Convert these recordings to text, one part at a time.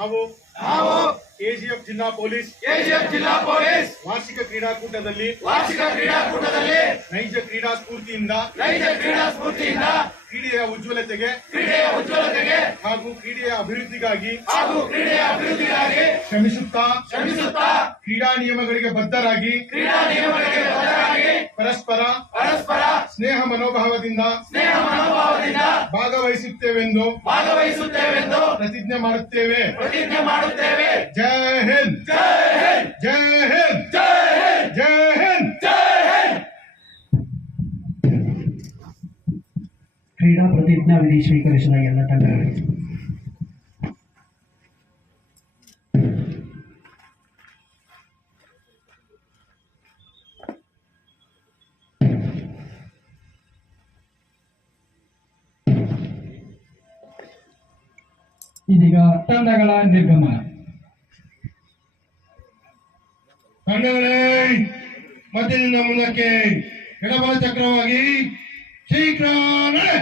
ನಾವು ಕೆಜಿಎಫ್ ಜಿಲ್ಲಾ ಪೊಲೀಸ್ ವಾರ್ಷಿಕ ಕ್ರೀಡಾಕೂಟದಲ್ಲಿ ನೈಜ ಕ್ರೀಡಾ ಸ್ಫೂರ್ತಿಯಿಂದ ಕ್ರೀಡೆಯ ಉಜ್ವಲತೆಗೆ ಹಾಗೂ ಕ್ರೀಡೆಯ ಅಭಿವೃದ್ಧಿಗಾಗಿ ಶ್ರಮಿಸುತ್ತಾ ಕ್ರೀಡಾ ನಿಯಮಗಳಿಗೆ ಬದ್ಧರಾಗಿ ಪರಸ್ಪರ ಸ್ನೇಹ ಮನೋಭಾವದಿಂದ ಭಾಗವಹಿಸುತ್ತೇವೆಂದು ಪ್ರತಿಜ್ಞೆ ಮಾಡುತ್ತೇವೆ. ಜೈ ಹಿಂದ್, ಜೈ ಹಿಂದ್, ಜೈ ಹಿಂದ್. ಕ್ರೀಡಾ ಪ್ರತಿಜ್ಞಾ ವಿಧಿ ಸ್ವೀಕರಿಸಿದ ಎಲ್ಲ ತಂಡಗಳಿಗೆ ಇದೀಗ ತಂಡಗಳ ನಿರ್ಗಮನ. ತಂಡಗಳೇ, ಮಧ್ಯದಿಂದ ಮುಂದಕ್ಕೆ ಎಡಬಲ ಚಕ್ರವಾಗಿ ಶೀಘ್ರ ನಡೆ.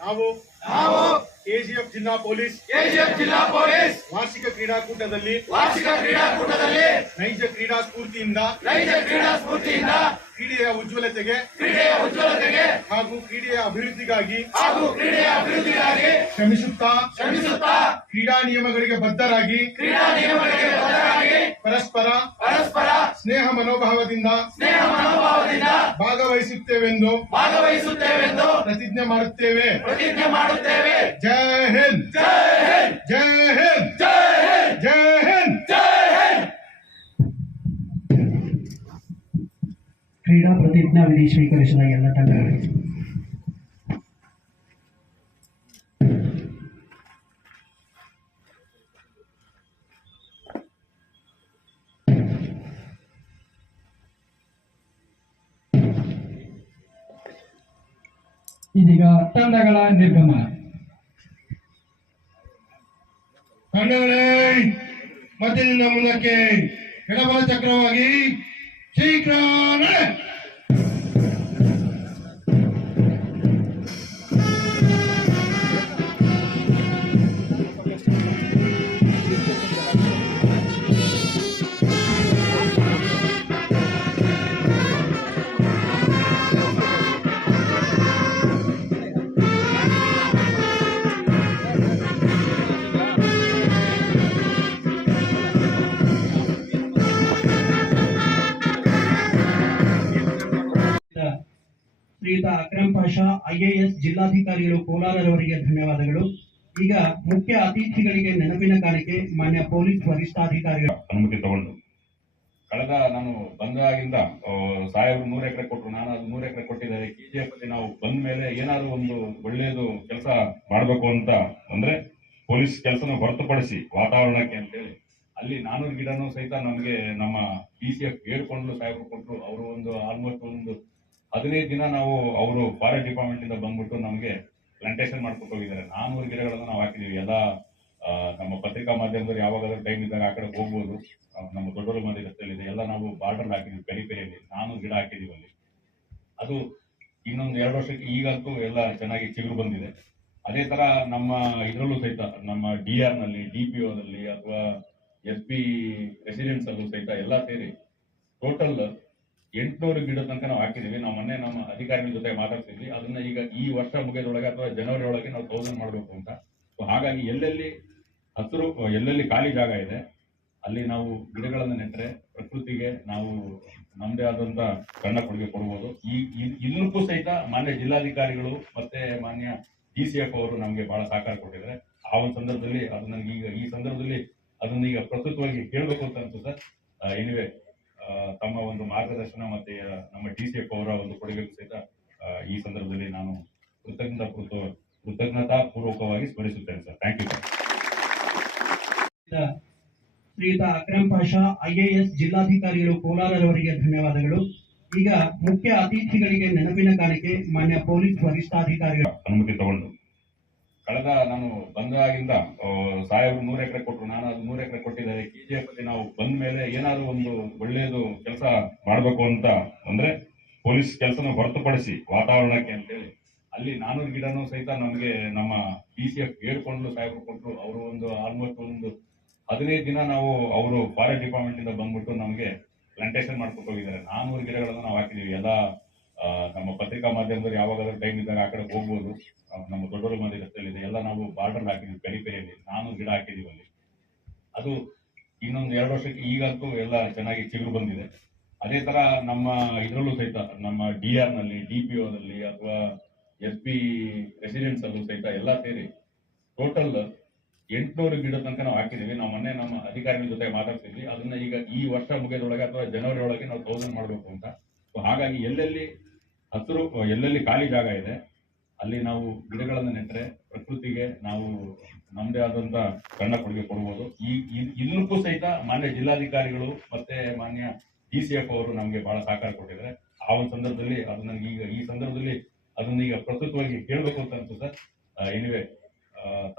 ನಾವು ಕೆಜಿಎಫ್ ಜಿಲ್ಲಾ ಪೊಲೀಸ್ ವಾರ್ಷಿಕ ಕ್ರೀಡಾಕೂಟದಲ್ಲಿ ನೈಜ ಕ್ರೀಡಾ ಸ್ಫೂರ್ತಿಯಿಂದ ಕ್ರೀಡೆಯ ಉಜ್ವಲತೆಗೆ ಹಾಗೂ ಕ್ರೀಡೆಯ ಅಭಿವೃದ್ಧಿಗಾಗಿ ಶ್ರಮಿಸುತ್ತಾ ಕ್ರೀಡಾ ನಿಯಮಗಳಿಗೆ ಬದ್ಧರಾಗಿ ಪರಸ್ಪರ ಸ್ನೇಹ ಮನೋಭಾವದಿಂದ ಭಾಗವಹಿಸುತ್ತೇವೆಂದು ಪ್ರತಿಜ್ಞೆ ಮಾಡುತ್ತೇವೆ. ಜೈ ಹಿಂದ್, ಜೈ ಹಿಂದ್, ಜೈ ಹಿಂದ್. ಕ್ರೀಡಾ ಪ್ರತಿಜ್ಞಾ ವಿಧಿ ಸ್ವೀಕರಿಸಿದ ಎಲ್ಲ ತಂಡಗಳಿಗೆ ಇದೀಗ ತಂಡಗಳ ನಿರ್ಗಮನ. ತಂಡಗಳೇ, ಮಧ್ಯದಿಂದ ಮುಂದಕ್ಕೆ ಎಡಬಲ ಚಕ್ರವಾಗಿ ಶೀಘ್ರ ನಡೆ. ಶ್ರೀಯುತ ಅಕ್ರಮ್ ಪಾಷಾ IAS ಜಿಲ್ಲಾಧಿಕಾರಿಗಳು ಕೋಲಾರರವರಿಗೆ ಧನ್ಯವಾದಗಳು. ಈಗ ಮುಖ್ಯ ಅತಿಥಿಗಳಿಗೆ ನೆನಪಿನ ಕಾಣಿಕೆ ಮಾನ್ಯ ಪೊಲೀಸ್ ವರಿಷ್ಠಾಧಿಕಾರಿಗಳು ಅನುಮತಿ ತಗೊಂಡು ಕಳೆದ ನಾನು ಬಂದಾಗಿಂದ ಸಾಹೇಬರು 100 ಎಕರೆ ಕೊಟ್ಟರು, ನಾನು ಅದು 100 ಎಕರೆ ಕೊಟ್ಟಿದ್ದಾರೆ. KGF ನಾವು ಬಂದ ಮೇಲೆ ಏನಾದ್ರು ಒಂದು ಒಳ್ಳೆಯದು ಕೆಲಸ ಮಾಡಬೇಕು ಅಂತ ಅಂದ್ರೆ ಪೊಲೀಸ್ ಕೆಲಸನ ಹೊರತುಪಡಿಸಿ ವಾತಾವರಣಕ್ಕೆ ಅಂತೇಳಿ ಅಲ್ಲಿ 400 ಗಿಡನೂ ಸಹಿತ ನಮಗೆ ನಮ್ಮ DCF ಹೇಳ್ಕೊಂಡು ಸಾಹೇಬರು ಕೊಟ್ಟರು. ಅವರು ಒಂದು ಆಲ್ಮೋಸ್ಟ್ ಒಂದು 15 ದಿನ ನಾವು ಅವರು ಫಾರೆಸ್ಟ್ ಡಿಪಾರ್ಟ್ಮೆಂಟ್ ಇಂದ ಬಂದ್ಬಿಟ್ಟು ನಮಗೆ ಪ್ಲಾಂಟೇಶನ್ ಮಾಡ್ಕೊಟ್ಟು ಹೋಗಿದ್ದಾರೆ. 400 ಗಿಡಗಳನ್ನು ನಾವು ಹಾಕಿದೀವಿ. ಎಲ್ಲ ನಮ್ಮ ಪತ್ರಿಕಾ ಮಾಧ್ಯಮದಲ್ಲಿ ಯಾವಾಗಾದ್ರೂ ಟೈಮ್ ಇದ್ದಾಗ ಆ ಕಡೆ ಹೋಗ್ಬೋದು. ನಮ್ಮ ದೊಡ್ಡೂರು ಮನೆ ರಸ್ತೆಯಲ್ಲಿದೆ, ಎಲ್ಲ ನಾವು ಬಾರ್ಡರ್ ಹಾಕಿದ್ವಿ. ಪೆರಿಪೆರಿಯಲ್ಲಿ 400 ಗಿಡ ಹಾಕಿದೀವಿ ಅಲ್ಲಿ. ಅದು ಇನ್ನೊಂದು 2 ವರ್ಷಕ್ಕೆ ಈಗಂತೂ ಎಲ್ಲ ಚೆನ್ನಾಗಿ ಚಿಗುರು ಬಂದಿದೆ. ಅದೇ ತರ ನಮ್ಮ ಇದರಲ್ಲೂ ಸಹಿತ ನಮ್ಮ DR ನಲ್ಲಿ, DPO ನಲ್ಲಿ ಅಥವಾ SP ರೆಸಿಡೆನ್ಸ್ ಅಲ್ಲೂ ಸಹಿತ ಎಲ್ಲ ಸೇರಿ ಟೋಟಲ್ 800 ಗಿಡ ತನಕ ನಾವು ಹಾಕಿದೀವಿ. ನಾವು ಮೊನ್ನೆ ನಮ್ಮ ಅಧಿಕಾರಿಗಳ ಜೊತೆ ಮಾತಾಡ್ತಿದ್ವಿ. ಅದನ್ನ ಈಗ ಈ ವರ್ಷ ಮುಗಿಯದೊಳಗೆ ಅಥವಾ ಜನವರಿ ಒಳಗೆ ನಾವು 1000 ಮಾಡಬೇಕು ಅಂತ. ಹಾಗಾಗಿ ಎಲ್ಲೆಲ್ಲಿ ಹಸಿರು, ಎಲ್ಲೆಲ್ಲಿ ಖಾಲಿ ಜಾಗ ಇದೆ ಅಲ್ಲಿ ನಾವು ಗಿಡಗಳನ್ನು ನೆಟ್ಟರೆ ಪ್ರಕೃತಿಗೆ ನಾವು ನಮ್ದೇ ಆದಂತ ಸಣ್ಣ ಕೊಡುಗೆ ಕೊಡಬಹುದು. ಇಲ್ಲಕ್ಕೂ ಸಹಿತ ಮಾನ್ಯ ಜಿಲ್ಲಾಧಿಕಾರಿಗಳು ಮತ್ತೆ ಮಾನ್ಯ DCF ಅವರು ನಮಗೆ ಬಹಳ ಸಹಕಾರ ಕೊಟ್ಟಿದ್ದಾರೆ. ಆ ಒಂದು ಸಂದರ್ಭದಲ್ಲಿ ಅದು ನನಗೆ ಈಗ ಈ ಸಂದರ್ಭದಲ್ಲಿ ಅದನ್ನ ಈಗ ಪ್ರಸ್ತುತವಾಗಿ ಹೇಳ್ಬೇಕು ಅಂತ ಅನ್ಸುತ್ತೆ ಸರ್. ಎನಿವೆ ತಮ್ಮ ಒಂದು ಮಾರ್ಗದರ್ಶನ ಮತ್ತೆ ನಮ್ಮ DCF ಅವರ ಒಂದು ಕೊಡುಗೆಗೂ ಸಹಿತ ಈ ಸಂದರ್ಭದಲ್ಲಿ ನಾನು ಕೃತಜ್ಞತಾ ಪೂರ್ವಕವಾಗಿ ಸ್ಮರಿಸುತ್ತೇನೆ sir. Thank you sir. Shriyuta Akram Pasha IAS ಜಿಲ್ಲಾಧಿಕಾರಿಗಳು ಕೋಲಾರರವರಿಗೆ ಧನ್ಯವಾದಗಳು. ಈಗ ಮುಖ್ಯ ಅತಿಥಿಗಳಿಗೆ ನೆನಪಿನ ಕಾಣಿಕೆ ಮಾನ್ಯ ಪೊಲೀಸ್ ವರಿಷ್ಠಾಧಿಕಾರಿಗಳು ಅನುಮತಿ ತಗೊಂಡು ಕಳೆದ ನಾನು ಬಂದಾಗಿಂದ ಸಾಹೇಬರು 100 ಎಕರೆ ಕೊಟ್ಟರು, ನಾನು ಅದು 100 ಎಕರೆ ಕೊಟ್ಟಿದ್ದಾರೆ. KGF ಅಲ್ಲಿ ನಾವು ಬಂದ ಮೇಲೆ ಏನಾದ್ರು ಒಂದು ಒಳ್ಳೆಯದು ಕೆಲಸ ಮಾಡಬೇಕು ಅಂತ ಅಂದ್ರೆ ಪೊಲೀಸ್ ಕೆಲಸನ ಹೊರತುಪಡಿಸಿ ವಾತಾವರಣಕ್ಕೆ ಅಂತೇಳಿ ಅಲ್ಲಿ 400 ಗಿಡನೂ ಸಹಿತ ನಮಗೆ ನಮ್ಮ DCF ಹೇಳ್ಕೊಂಡ್ರು, ಸಾಹೇಬರು ಕೊಟ್ಟರು. ಅವರು ಒಂದು ಆಲ್ಮೋಸ್ಟ್ ಒಂದು 15 ದಿನ ನಾವು ಅವರು ಫಾರೆಸ್ಟ್ ಡಿಪಾರ್ಟ್ಮೆಂಟ್ ಇಂದ ಬಂದ್ಬಿಟ್ಟು ನಮಗೆ ಪ್ಲಾಂಟೇಶನ್ ಮಾಡ್ಕೊಟ್ಟು ಹೋಗಿದ್ದಾರೆ. 400 ಗಿಡಗಳನ್ನು ನಾವು ಹಾಕಿದೀವಿ. ಎಲ್ಲ ನಮ್ಮ ಪತ್ರಿಕಾ ಮಾಧ್ಯಮದಲ್ಲಿ ಯಾವಾಗಾದ್ರೂ ಟೈಮ್ ಇದ್ದಾಗ ಆ ಕಡೆ ಹೋಗ್ಬೋದು. ನಮ್ಮ ದೊಡ್ಡೂರು ಮಂದಿ ರಸ್ತೆಯಲ್ಲಿ ಎಲ್ಲ ನಾವು ಬಾರ್ಡರ್ ಹಾಕಿದ್ವಿ, ಪೆರಿಪೆರಿಯಲ್ಲಿ 400 ಗಿಡ ಹಾಕಿದೀವಿ ಅಲ್ಲಿ. ಅದು ಇನ್ನೊಂದು 2 ವರ್ಷಕ್ಕೆ ಈಗಂತೂ ಎಲ್ಲ ಚೆನ್ನಾಗಿ ಚಿಗುರು ಬಂದಿದೆ. ಅದೇ ತರ ನಮ್ಮ ಇದರಲ್ಲೂ ಸಹಿತ ನಮ್ಮ DR ನಲ್ಲಿ, DPO ನಲ್ಲಿ ಅಥವಾ SP ರೆಸಿಡೆನ್ಸ್ ಅಲ್ಲೂ ಸಹಿತ ಎಲ್ಲ ಸೇರಿ ಟೋಟಲ್ 800 ಗಿಡ ತನಕ ನಾವು ಹಾಕಿದೀವಿ. ನಾವು ಮೊನ್ನೆ ನಮ್ಮ ಅಧಿಕಾರಿಗಳ ಜೊತೆ ಮಾತಾಡ್ತಿದ್ವಿ. ಅದನ್ನ ಈಗ ಈ ವರ್ಷ ಮುಗಿಯದೊಳಗೆ ಅಥವಾ ಜನವರಿ ಒಳಗೆ ನಾವು 1000 ಮಾಡಬೇಕು ಅಂತ. ಸೊ ಹಾಗಾಗಿ ಎಲ್ಲೆಲ್ಲಿ ಹಸಿರು, ಎಲ್ಲೆಲ್ಲಿ ಖಾಲಿ ಜಾಗ ಇದೆ ಅಲ್ಲಿ ನಾವು ಗಿಡಗಳನ್ನು ನೆಟ್ಟರೆ ಪ್ರಕೃತಿಗೆ ನಾವು ನಮ್ದೇ ಆದಂತ ಸಣ್ಣ ಕೊಡುಗೆ ಕೊಡ್ಬೋದು. ಇಲ್ಲಕ್ಕೂ ಸಹಿತ ಮಾನ್ಯ ಜಿಲ್ಲಾಧಿಕಾರಿಗಳು ಮತ್ತೆ ಮಾನ್ಯ DCF ಅವರು ನಮಗೆ ಬಹಳ ಸಹಕಾರ ಕೊಟ್ಟಿದ್ದಾರೆ. ಆ ಒಂದು ಸಂದರ್ಭದಲ್ಲಿ ಅದು ನನಗೆ ಈಗ ಈ ಸಂದರ್ಭದಲ್ಲಿ ಅದನ್ನ ಈಗ ಪ್ರಸ್ತುತವಾಗಿ ಹೇಳ್ಬೇಕು ಅಂತ ಅನ್ಸುತ್ತೆ ಸರ್. ಎನಿವೆ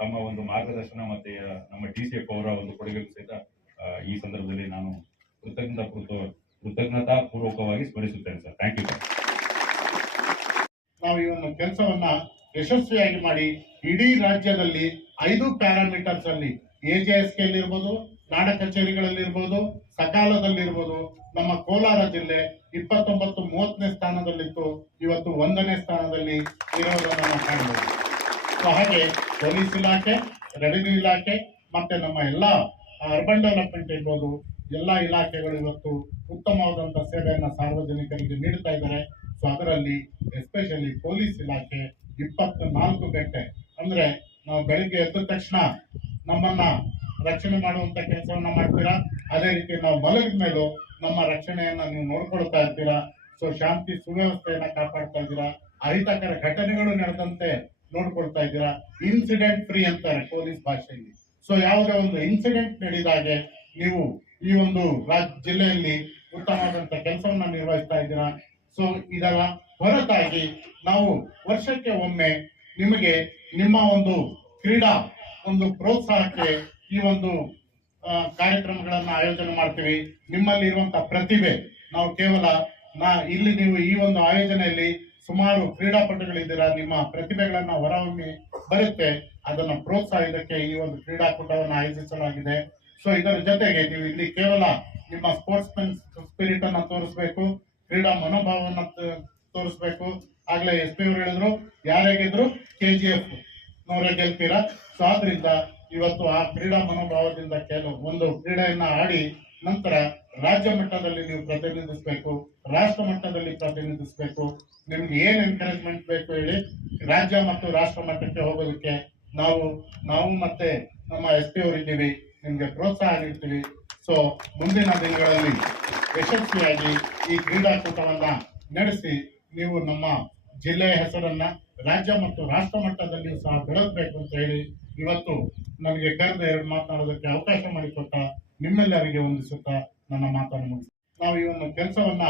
ತಮ್ಮ ಒಂದು ಮಾರ್ಗದರ್ಶನ ಮತ್ತೆ ನಮ್ಮ DCF ಅವರ ಒಂದು ಕೊಡುಗೆಗೂ ಸಹಿತ ಈ ಸಂದರ್ಭದಲ್ಲಿ ನಾನು ಕೃತಜ್ಞತಾ ಪೂರ್ವಕವಾಗಿ ಸ್ಮರಿಸುತ್ತೇನೆ ಸರ್. Thank you sir. ನಾವು ಈ ಒಂದು ಕೆಲಸವನ್ನ ಯಶಸ್ವಿಯಾಗಿ ಮಾಡಿ ಇಡೀ ರಾಜ್ಯದಲ್ಲಿ 5 ಪ್ಯಾರಾಮೀಟರ್ಸ್ ಅಲ್ಲಿ AJSK ಇರ್ಬೋದು, ನಾಡ ಕಚೇರಿಗಳಲ್ಲಿರ್ಬೋದು, ಸಕಾಲದಲ್ಲಿರ್ಬೋದು, ನಮ್ಮ ಕೋಲಾರ ಜಿಲ್ಲೆ 29-30ನೇ ಸ್ಥಾನದಲ್ಲಿತ್ತು. ಇವತ್ತು 1ನೇ ಸ್ಥಾನದಲ್ಲಿ ಇರೋದನ್ನ ನಾವು ಕಾಣಬಹುದು. ಸೊ ಹಾಗೆ ಪೊಲೀಸ್ ಇಲಾಖೆ, ರೆವಿನ್ಯೂ ಇಲಾಖೆ ಮತ್ತೆ ನಮ್ಮ ಎಲ್ಲಾ ಅರ್ಬನ್ ಡೆವಲಪ್ಮೆಂಟ್ ಇರ್ಬೋದು, ಎಲ್ಲಾ ಇಲಾಖೆಗಳು ಇವತ್ತು ಉತ್ತಮವಾದಂತಹ ಸೇವೆಯನ್ನ ಸಾರ್ವಜನಿಕರಿಗೆ ನೀಡ್ತಾ ಇದ್ದಾರೆ. ಸೊ ಅದರಲ್ಲಿ ಎಸ್ಪೆಷಲಿ ಪೊಲೀಸ್ ಇಲಾಖೆ 24 ಗಂಟೆ ಅಂದ್ರೆ ನಾವು ಬೆಳಿಗ್ಗೆ ಎದ್ದ ತಕ್ಷಣ ನಮ್ಮನ್ನ ರಕ್ಷಣೆ ಮಾಡುವಂತ ಕೆಲಸವನ್ನ ಮಾಡ್ತೀರಾ. ಅದೇ ರೀತಿ ನಾವು ಮಲಗಿದ ಮೇಲೂ ನಮ್ಮ ರಕ್ಷಣೆಯನ್ನ ನೀವು ನೋಡ್ಕೊಳ್ತಾ ಇರ್ತೀರಾ. ಸೊ ಶಾಂತಿ ಸುವ್ಯವಸ್ಥೆಯನ್ನ ಕಾಪಾಡ್ತಾ ಇದ್ದೀರಾ. ಅಹಿತಕರ ಘಟನೆಗಳು ನಡೆದಂತೆ ನೋಡ್ಕೊಳ್ತಾ ಇದ್ದೀರಾ. ಇನ್ಸಿಡೆಂಟ್ ಫ್ರೀ ಅಂತಾರೆ ಪೊಲೀಸ್ ಭಾಷೆಯಲ್ಲಿ. ಸೊ ಯಾವುದೇ ಒಂದು ಇನ್ಸಿಡೆಂಟ್ ನಡೆದಾಗೆ ನೀವು ಈ ಒಂದು ಜಿಲ್ಲೆಯಲ್ಲಿ ಉತ್ತಮವಾದಂತ ಕೆಲಸವನ್ನ ನಿರ್ವಹಿಸ್ತಾ ಇದ್ದೀರಾ. ಸೊ ಇದರ ಹೊರತಾಗಿ ನಾವು ವರ್ಷಕ್ಕೆ ಒಮ್ಮೆ ನಿಮಗೆ ನಿಮ್ಮ ಒಂದು ಕ್ರೀಡಾ ಒಂದು ಪ್ರೋತ್ಸಾಹಕ್ಕೆ ಈ ಒಂದು ಕಾರ್ಯಕ್ರಮಗಳನ್ನ ಆಯೋಜನೆ ಮಾಡ್ತೀವಿ. ನಿಮ್ಮಲ್ಲಿ ಇರುವಂತಹ ಪ್ರತಿಭೆ ನಾವು ಕೇವಲ ಇಲ್ಲಿ ನೀವು ಈ ಒಂದು ಆಯೋಜನೆಯಲ್ಲಿ ಸುಮಾರು ಕ್ರೀಡಾಪಟುಗಳಿದ್ದೀರಾ, ನಿಮ್ಮ ಪ್ರತಿಭೆಗಳನ್ನ ಹೊರಹೊಮ್ಮಿ ಬರುತ್ತೆ. ಅದನ್ನ ಪ್ರೋತ್ಸಾಹಕ್ಕೆ ಈ ಒಂದು ಕ್ರೀಡಾಕೂಟವನ್ನು ಆಯೋಜಿಸಲಾಗಿದೆ. ಸೊ ಇದರ ಜೊತೆಗೆ ನೀವು ಇಲ್ಲಿ ಕೇವಲ ನಿಮ್ಮ ಸ್ಪೋರ್ಟ್ಸ್ ಮೆನ್ ಸ್ಪಿರಿಟ್ ಅನ್ನ ತೋರಿಸ್ಬೇಕು, ಕ್ರೀಡಾ ಮನೋಭಾವವನ್ನು ತೋರಿಸ್ಬೇಕು. ಆಗ್ಲೇ SP ಅವರು ಹೇಳಿದ್ರು, ಯಾರೇ ಗೆದ್ರು KGF ನವರೇ ಗೆಲ್ತೀರಾ. ಸೊ ಆದ್ರಿಂದ ಇವತ್ತು ಆ ಕ್ರೀಡಾ ಮನೋಭಾವದಿಂದ ಒಂದು ಕ್ರೀಡೆಯನ್ನ ಆಡಿ ನಂತರ ರಾಜ್ಯ ಮಟ್ಟದಲ್ಲಿ ನೀವು ಪ್ರತಿನಿಧಿಸಬೇಕು, ರಾಷ್ಟ್ರ ಮಟ್ಟದಲ್ಲಿ ಪ್ರತಿನಿಧಿಸಬೇಕು. ನಿಮ್ಗೆ ಏನ್ ಎನ್ಕರೇಜ್ಮೆಂಟ್ ಬೇಕು ಹೇಳಿ, ರಾಜ್ಯ ಮತ್ತು ರಾಷ್ಟ್ರ ಮಟ್ಟಕ್ಕೆ ಹೋಗೋದಕ್ಕೆ ನಾವು ಮತ್ತೆ ನಮ್ಮ SP ಅವರಿದ್ದೀವಿ, ನಿಮ್ಗೆ ಪ್ರೋತ್ಸಾಹ ನೀಡ್ತೀವಿ. ಸೊ ಮುಂದಿನ ದಿನಗಳಲ್ಲಿ ಯಶಸ್ವಿಯಾಗಿ ಈ ಕ್ರೀಡಾಕೂಟವನ್ನ ನಡೆಸಿ ನೀವು ನಮ್ಮ ಜಿಲ್ಲೆಯ ಹೆಸರನ್ನ ರಾಜ್ಯ ಮತ್ತು ರಾಷ್ಟ್ರ ಮಟ್ಟದಲ್ಲಿಯೂ ಸಹ ಬೆಳೆಸಬೇಕು ಅಂತ ಹೇಳಿ ಇವತ್ತು ನನಗೆ ಕರೆದು 2 ಮಾತನಾಡೋದಕ್ಕೆ ಅವಕಾಶ ಮಾಡಿಕೊಟ್ಟ ನಿಮ್ಮೆಲ್ಲರಿಗೆ ವಂದಿಸುತ್ತಾ ನನ್ನ ಮಾತನ್ನು ಮುಗಿಸಿ ನಾವು ಈ ಒಂದು ಕೆಲಸವನ್ನ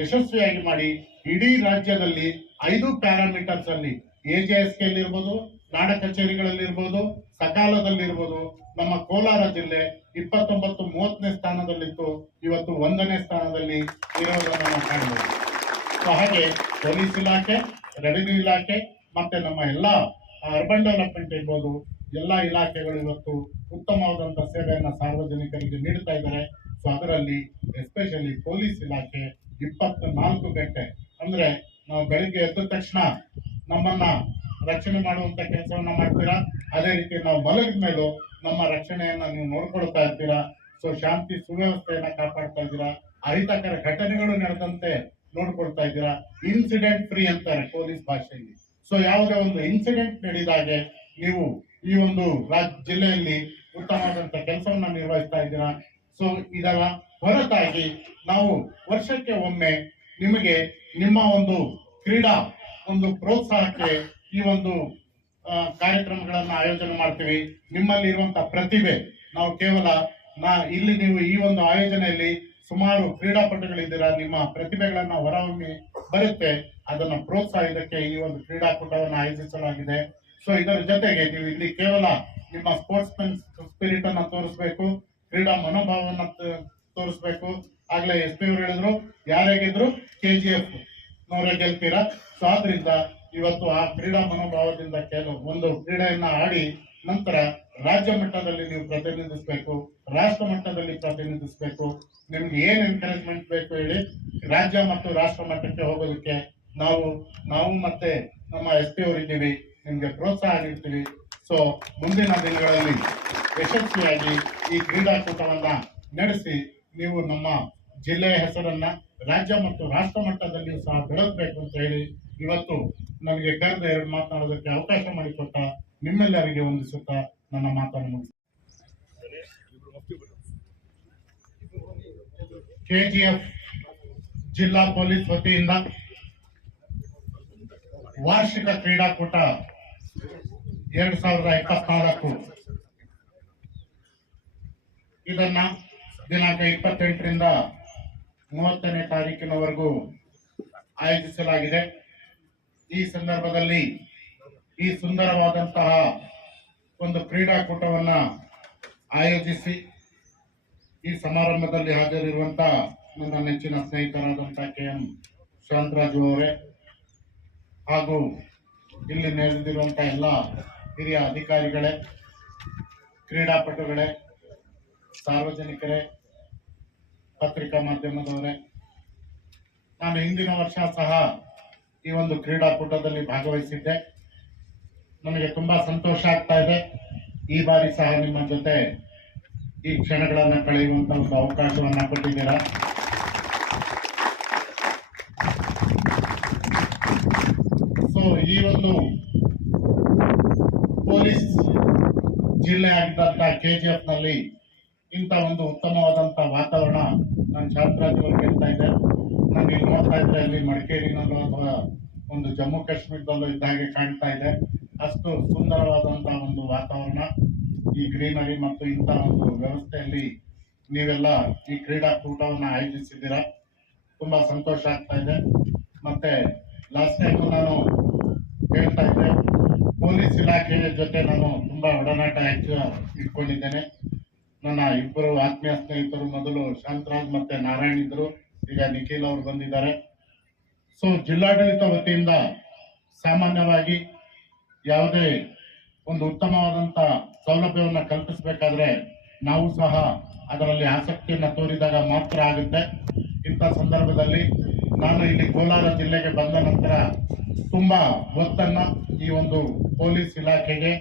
ಯಶಸ್ವಿಯಾಗಿ ಮಾಡಿ ಇಡೀ ರಾಜ್ಯದಲ್ಲಿ 5 ಪ್ಯಾರಾಮೀಟರ್ಸ್ ಅಲ್ಲಿ AJSK ಇರ್ಬೋದು, ನಾಡ ಕಚೇರಿಗಳಲ್ಲಿರ್ಬೋದು, ಸಕಾಲದಲ್ಲಿರ್ಬೋದು, ನಮ್ಮ ಕೋಲಾರ ಜಿಲ್ಲೆ 29-30ನೇ ಸ್ಥಾನದಲ್ಲಿತ್ತು. ಇವತ್ತು 1ನೇ ಸ್ಥಾನದಲ್ಲಿ ಇರೋದನ್ನ ನಾವು ಕಾಣಬಹುದು. ಸೊ ಹಾಗೆ ಪೊಲೀಸ್ ಇಲಾಖೆ, ರೆವಿನ್ಯೂ ಇಲಾಖೆ ಮತ್ತೆ ನಮ್ಮ ಎಲ್ಲಾ ಅರ್ಬನ್ ಡೆವಲಪ್ಮೆಂಟ್ ಇರ್ಬೋದು, ಎಲ್ಲಾ ಇಲಾಖೆಗಳು ಇವತ್ತು ಉತ್ತಮವಾದಂತಹ ಸೇವೆಯನ್ನ ಸಾರ್ವಜನಿಕರಿಗೆ ನೀಡ್ತಾ ಇದ್ದಾರೆ. ಸೊ ಅದರಲ್ಲಿ ಎಸ್ಪೆಷಲಿ ಪೊಲೀಸ್ ಇಲಾಖೆ 24 ಗಂಟೆ ಅಂದ್ರೆ ನಾವು ಬೆಳಿಗ್ಗೆ ಎದ್ದ ತಕ್ಷಣ ನಮ್ಮನ್ನ ರಕ್ಷಣೆ ಮಾಡುವಂತ ಕೆಲಸವನ್ನ ಮಾಡ್ತೀರಾ. ಅದೇ ರೀತಿ ನಾವು ಮಲಗಿದ ಮೇಲೂ ನಮ್ಮ ರಕ್ಷಣೆಯನ್ನ ನೀವು ನೋಡ್ಕೊಳ್ತಾ ಇರ್ತೀರಾ. ಸೊ ಶಾಂತಿ ಸುವ್ಯವಸ್ಥೆಯನ್ನ ಕಾಪಾಡ್ತಾ ಇದ್ದೀರಾ. ಅಹಿತಕರ ಘಟನೆಗಳು ನಡೆದಂತೆ ನೋಡ್ಕೊಳ್ತಾ ಇದ್ದೀರಾ. ಇನ್ಸಿಡೆಂಟ್ ಫ್ರೀ ಅಂತಾರೆ ಪೊಲೀಸ್ ಭಾಷೆಯಲ್ಲಿ. ಸೊ ಯಾವುದೇ ಒಂದು ಇನ್ಸಿಡೆಂಟ್ ನಡೆದಾಗೆ ನೀವು ಈ ಒಂದು ಜಿಲ್ಲೆಯಲ್ಲಿ ಉತ್ತಮವಾದಂತ ಕೆಲಸವನ್ನ ನಿರ್ವಹಿಸ್ತಾ ಇದ್ದೀರಾ. ಸೊ ಇದರ ಹೊರತಾಗಿ ನಾವು ವರ್ಷಕ್ಕೆ ಒಮ್ಮೆ ನಿಮಗೆ ನಿಮ್ಮ ಒಂದು ಕ್ರೀಡಾ ಒಂದು ಪ್ರೋತ್ಸಾಹಕ್ಕೆ ಈ ಒಂದು ಕಾರ್ಯಕ್ರಮಗಳನ್ನ ಆಯೋಜನೆ ಮಾಡ್ತೀವಿ. ನಿಮ್ಮಲ್ಲಿ ಇರುವಂತಹ ಪ್ರತಿಭೆ ನಾವು ಕೇವಲ ಇಲ್ಲಿ ನೀವು ಈ ಒಂದು ಆಯೋಜನೆಯಲ್ಲಿ ಸುಮಾರು ಕ್ರೀಡಾಪಟುಗಳಿದ್ದೀರಾ, ನಿಮ್ಮ ಪ್ರತಿಭೆಗಳನ್ನ ಹೊರಹೊಮ್ಮಿ ಬರುತ್ತೆ, ಅದನ್ನ ಪ್ರೋತ್ಸಾಹಿಸಕ್ಕೆ ಈ ಒಂದು ಕ್ರೀಡಾಕೂಟವನ್ನು ಆಯೋಜಿಸಲಾಗಿದೆ. ಸೊ ಇದರ ಜೊತೆಗೆ ನೀವು ಇಲ್ಲಿ ಕೇವಲ ನಿಮ್ಮ ಸ್ಪೋರ್ಟ್ಸ್ ಮೆನ್ ಸ್ಪಿರಿಟ್ ಅನ್ನ ತೋರಿಸ್ಬೇಕು, ಕ್ರೀಡಾ ಮನೋಭಾವವನ್ನು ತೋರಿಸ್ಬೇಕು. ಆಗ್ಲೇ ಎಸ್ ಪಿ ಅವರು ಹೇಳಿದ್ರು, ಯಾರಾಗಿದ್ರು KGF ನವರೇ ಗೆಲ್ತೀರಾ. ಸೊ ಆದ್ರಿಂದ ಇವತ್ತು ಆ ಕ್ರೀಡಾ ಮನೋಭಾವದಿಂದ ಒಂದು ಕ್ರೀಡೆಯನ್ನ ಆಡಿ ನಂತರ ರಾಜ್ಯ ಮಟ್ಟದಲ್ಲಿ ನೀವು ಪ್ರತಿನಿಧಿಸಬೇಕು, ರಾಷ್ಟ್ರ ಮಟ್ಟದಲ್ಲಿ ಪ್ರತಿನಿಧಿಸಬೇಕು. ನಿಮ್ಗೆ ಏನ್ ಎನ್ಕರೇಜ್ಮೆಂಟ್ ಬೇಕು ಹೇಳಿ, ರಾಜ್ಯ ಮತ್ತು ರಾಷ್ಟ್ರ ಮಟ್ಟಕ್ಕೆ ಹೋಗೋದಕ್ಕೆ ನಾವು ಮತ್ತೆ ನಮ್ಮ SP ಅವರು ಇದ್ದೀವಿ, ನಿಮ್ಗೆ ಪ್ರೋತ್ಸಾಹ ನೀಡ್ತೀವಿ. ಸೊ ಮುಂದಿನ ದಿನಗಳಲ್ಲಿ ಯಶಸ್ವಿಯಾಗಿ ಈ ಕ್ರೀಡಾಕೂಟವನ್ನ ನಡೆಸಿ ನೀವು ನಮ್ಮ ಜಿಲ್ಲೆಯ ಹೆಸರನ್ನ ರಾಜ್ಯ ಮತ್ತು ರಾಷ್ಟ್ರ ಮಟ್ಟದಲ್ಲಿಯೂ ಸಹ ಬೆಳೆಸಬೇಕು ಅಂತ ಹೇಳಿ ಇವತ್ತು ನನಗೆ ಕರೆದು ಎರಡು ಮಾತನಾಡೋದಕ್ಕೆ ಅವಕಾಶ ಮಾಡಿಕೊಟ್ಟ ನಿಮ್ಮೆಲ್ಲರಿಗೆ ವಂದಿಸುತ್ತಾ ನನ್ನ ಮಾತನ್ನು ಮುಗಿಸ್ತೇನೆ. KGF ಜಿಲ್ಲಾ ಪೊಲೀಸ್ ವತಿಯಿಂದ ವಾರ್ಷಿಕ ಕ್ರೀಡಾಕೂಟ 2024 ಇದನ್ನ ದಿನಾಂಕ 28ರಿಂದ 30ನೇ ತಾರೀಕಿನವರೆಗೂ ಆಯೋಜಿಸಲಾಗಿದೆ. ಈ ಸಂದರ್ಭದಲ್ಲಿ ಈ ಸುಂದರವಾದಂತಹ ಒಂದು ಕ್ರೀಡಾಕೂಟವನ್ನ ಆಯೋಜಿಸಿ ಈ ಸಮಾರಂಭದಲ್ಲಿ ಹಾಜರಿರುವಂತಹ ನನ್ನ ನೆಚ್ಚಿನ ಸ್ನೇಹಿತರಾದಂತಹ KM ಶಾಂತರಾಜು ಅವರೇ ಹಾಗೂ ಇಲ್ಲಿ ನೆರೆದಿರುವಂತಹ ಎಲ್ಲ ಹಿರಿಯ ಅಧಿಕಾರಿಗಳೇ, ಕ್ರೀಡಾಪಟುಗಳೇ, ಸಾರ್ವಜನಿಕರೇ, ಪತ್ರಿಕಾ ಮಾಧ್ಯಮದವರೇ, ನಾನು ಹಿಂದಿನ ವರ್ಷ ಸಹ ಈ ಒಂದು ಕ್ರೀಡಾಕೂಟದಲ್ಲಿ ಭಾಗವಹಿಸಿದ್ದೆ. ನನಗೆ ತುಂಬಾ ಸಂತೋಷ ಆಗ್ತಾ ಇದೆ. ಈ ಬಾರಿ ಸಹ ನಿಮ್ಮ ಜೊತೆ ಈ ಕ್ಷಣಗಳನ್ನ ಕಳೆಯುವಂತ ಒಂದು ಅವಕಾಶವನ್ನ ಕೊಟ್ಟಿದ್ದೀರಾ. ಸೊ ಈ ಒಂದು ಪೊಲೀಸ್ ಜಿಲ್ಲೆ ಆಗಿದ್ದಂತಹ KGF ನಲ್ಲಿ ಇಂಥ ಒಂದು ಉತ್ತಮವಾದಂತ ವಾತಾವರಣ ನಾನು ಶಾಂತರಾಜ್ ಅವರು ಹೇಳ್ತಾ ಇದ್ದೆ. ನಾನು ಇಲ್ಲಿ ನೋಡ್ತಾ ಇದ್ರೆ ಇಲ್ಲಿ ಮಡಿಕೇರಿನಲ್ಲೂ ಅಥವಾ ಒಂದು ಜಮ್ಮು ಕಾಶ್ಮೀರದಲ್ಲೂ ಇದ್ದ ಹಾಗೆ ಕಾಣ್ತಾ ಇದೆ. ಅಷ್ಟು ಸುಂದರವಾದಂತಹ ಒಂದು ವಾತಾವರಣ, ಈ ಗ್ರೀನರಿ ಮತ್ತು ಇಂಥ ಒಂದು ವ್ಯವಸ್ಥೆಯಲ್ಲಿ ನೀವೆಲ್ಲ ಈ ಕ್ರೀಡಾಕೂಟವನ್ನು ಆಯೋಜಿಸಿದ್ದೀರಾ. ತುಂಬಾ ಸಂತೋಷ ಆಗ್ತಾ ಇದೆ. ಮತ್ತೆ ಲಾಸ್ಟ್ ಟೈಮ್ ನಾನು ಹೇಳ್ತಾ ಇದ್ದೆ, ಪೊಲೀಸ್ ಇಲಾಖೆಯ ಜೊತೆ ನಾನು ತುಂಬಾ ಒಡನಾಟ ಹೆಚ್ಚು ಇಟ್ಕೊಂಡಿದ್ದೇನೆ. ನನ್ನ ಇಬ್ಬರು ಆತ್ಮೀಯ ಸ್ನೇಹಿತರು, ಮೊದಲು ಶಾಂತರಾಜ್ ಮತ್ತೆ ನಾರಾಯಣ್ ಇದ್ರು, ಈಗ ನಿಖಿಲ್ ಅವರು ಬಂದಿದ್ದಾರೆ. ಸೊ ಜಿಲ್ಲಾಡಳಿತ ವತಿಯಿಂದ ಸಾಮಾನ್ಯವಾಗಿ ಯಾವುದೇ ಒಂದು ಉತ್ತಮವಾದಂತ ಸೌಲಭ್ಯವನ್ನ ಕಲ್ಪಿಸಬೇಕಾದ್ರೆ ನಾವು ಸಹ ಅದರಲ್ಲಿ ಆಸಕ್ತಿಯನ್ನ ತೋರಿದಾಗ ಮಾತ್ರ ಆಗುತ್ತೆ. ಇಂಥ ಸಂದರ್ಭದಲ್ಲಿ ನಾನು ಇಲ್ಲಿ ಕೋಲಾರ ಜಿಲ್ಲೆಗೆ ಬಂದ ನಂತರ ತುಂಬಾ ಒತ್ತನ್ನ ಈ ಒಂದು ಪೊಲೀಸ್ ಇಲಾಖೆಗೆ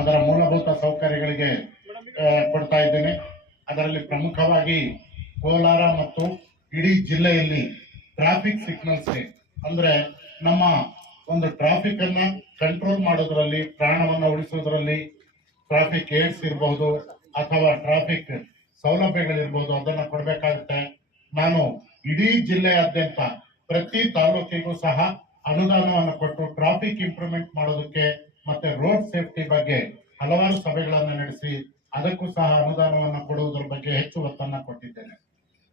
ಅದರ ಮೂಲಭೂತ ಸೌಕರ್ಯಗಳಿಗೆ ಕೊಡ್ತಾ ಇದ್ದೇನೆ. ಅದರಲ್ಲಿ ಪ್ರಮುಖವಾಗಿ ಕೋಲಾರ ಮತ್ತು ಇಡೀ ಜಿಲ್ಲೆಯಲ್ಲಿ ಟ್ರಾಫಿಕ್ ಸಿಗ್ನಲ್ಸ್ ಅಂದ್ರೆ ನಮ್ಮ ಒಂದು ಟ್ರಾಫಿಕ್ ಅನ್ನ ಕಂಟ್ರೋಲ್ ಮಾಡೋದ್ರಲ್ಲಿ, ಪ್ರಾಣವನ್ನ ಉಳಿಸೋದ್ರಲ್ಲಿ, ಟ್ರಾಫಿಕ್ ಏಡ್ಸ್ ಇರಬಹುದು ಅಥವಾ ಟ್ರಾಫಿಕ್ ಸೌಲಭ್ಯಗಳಿರ್ಬೋದು, ಅದನ್ನ ಕೊಡಬೇಕಾಗುತ್ತೆ. ನಾನು ಇಡೀ ಜಿಲ್ಲೆಯಾದ್ಯಂತ ಪ್ರತಿ ತಾಲೂಕಿಗೂ ಸಹ ಅನುದಾನವನ್ನು ಕೊಟ್ಟು ಟ್ರಾಫಿಕ್ ಇಂಪ್ರೂವ್ಮೆಂಟ್ ಮಾಡೋದಕ್ಕೆ ಮತ್ತೆ ರೋಡ್ ಸೇಫ್ಟಿ ಬಗ್ಗೆ ಹಲವಾರು ಸಭೆಗಳನ್ನು ನಡೆಸಿ ಅದಕ್ಕೂ ಸಹ ಅನುದಾನವನ್ನು ಕೊಡುವುದರ ಬಗ್ಗೆ ಹೆಚ್ಚು ಒತ್ತನ್ನು ಕೊಟ್ಟಿದ್ದೇನೆ.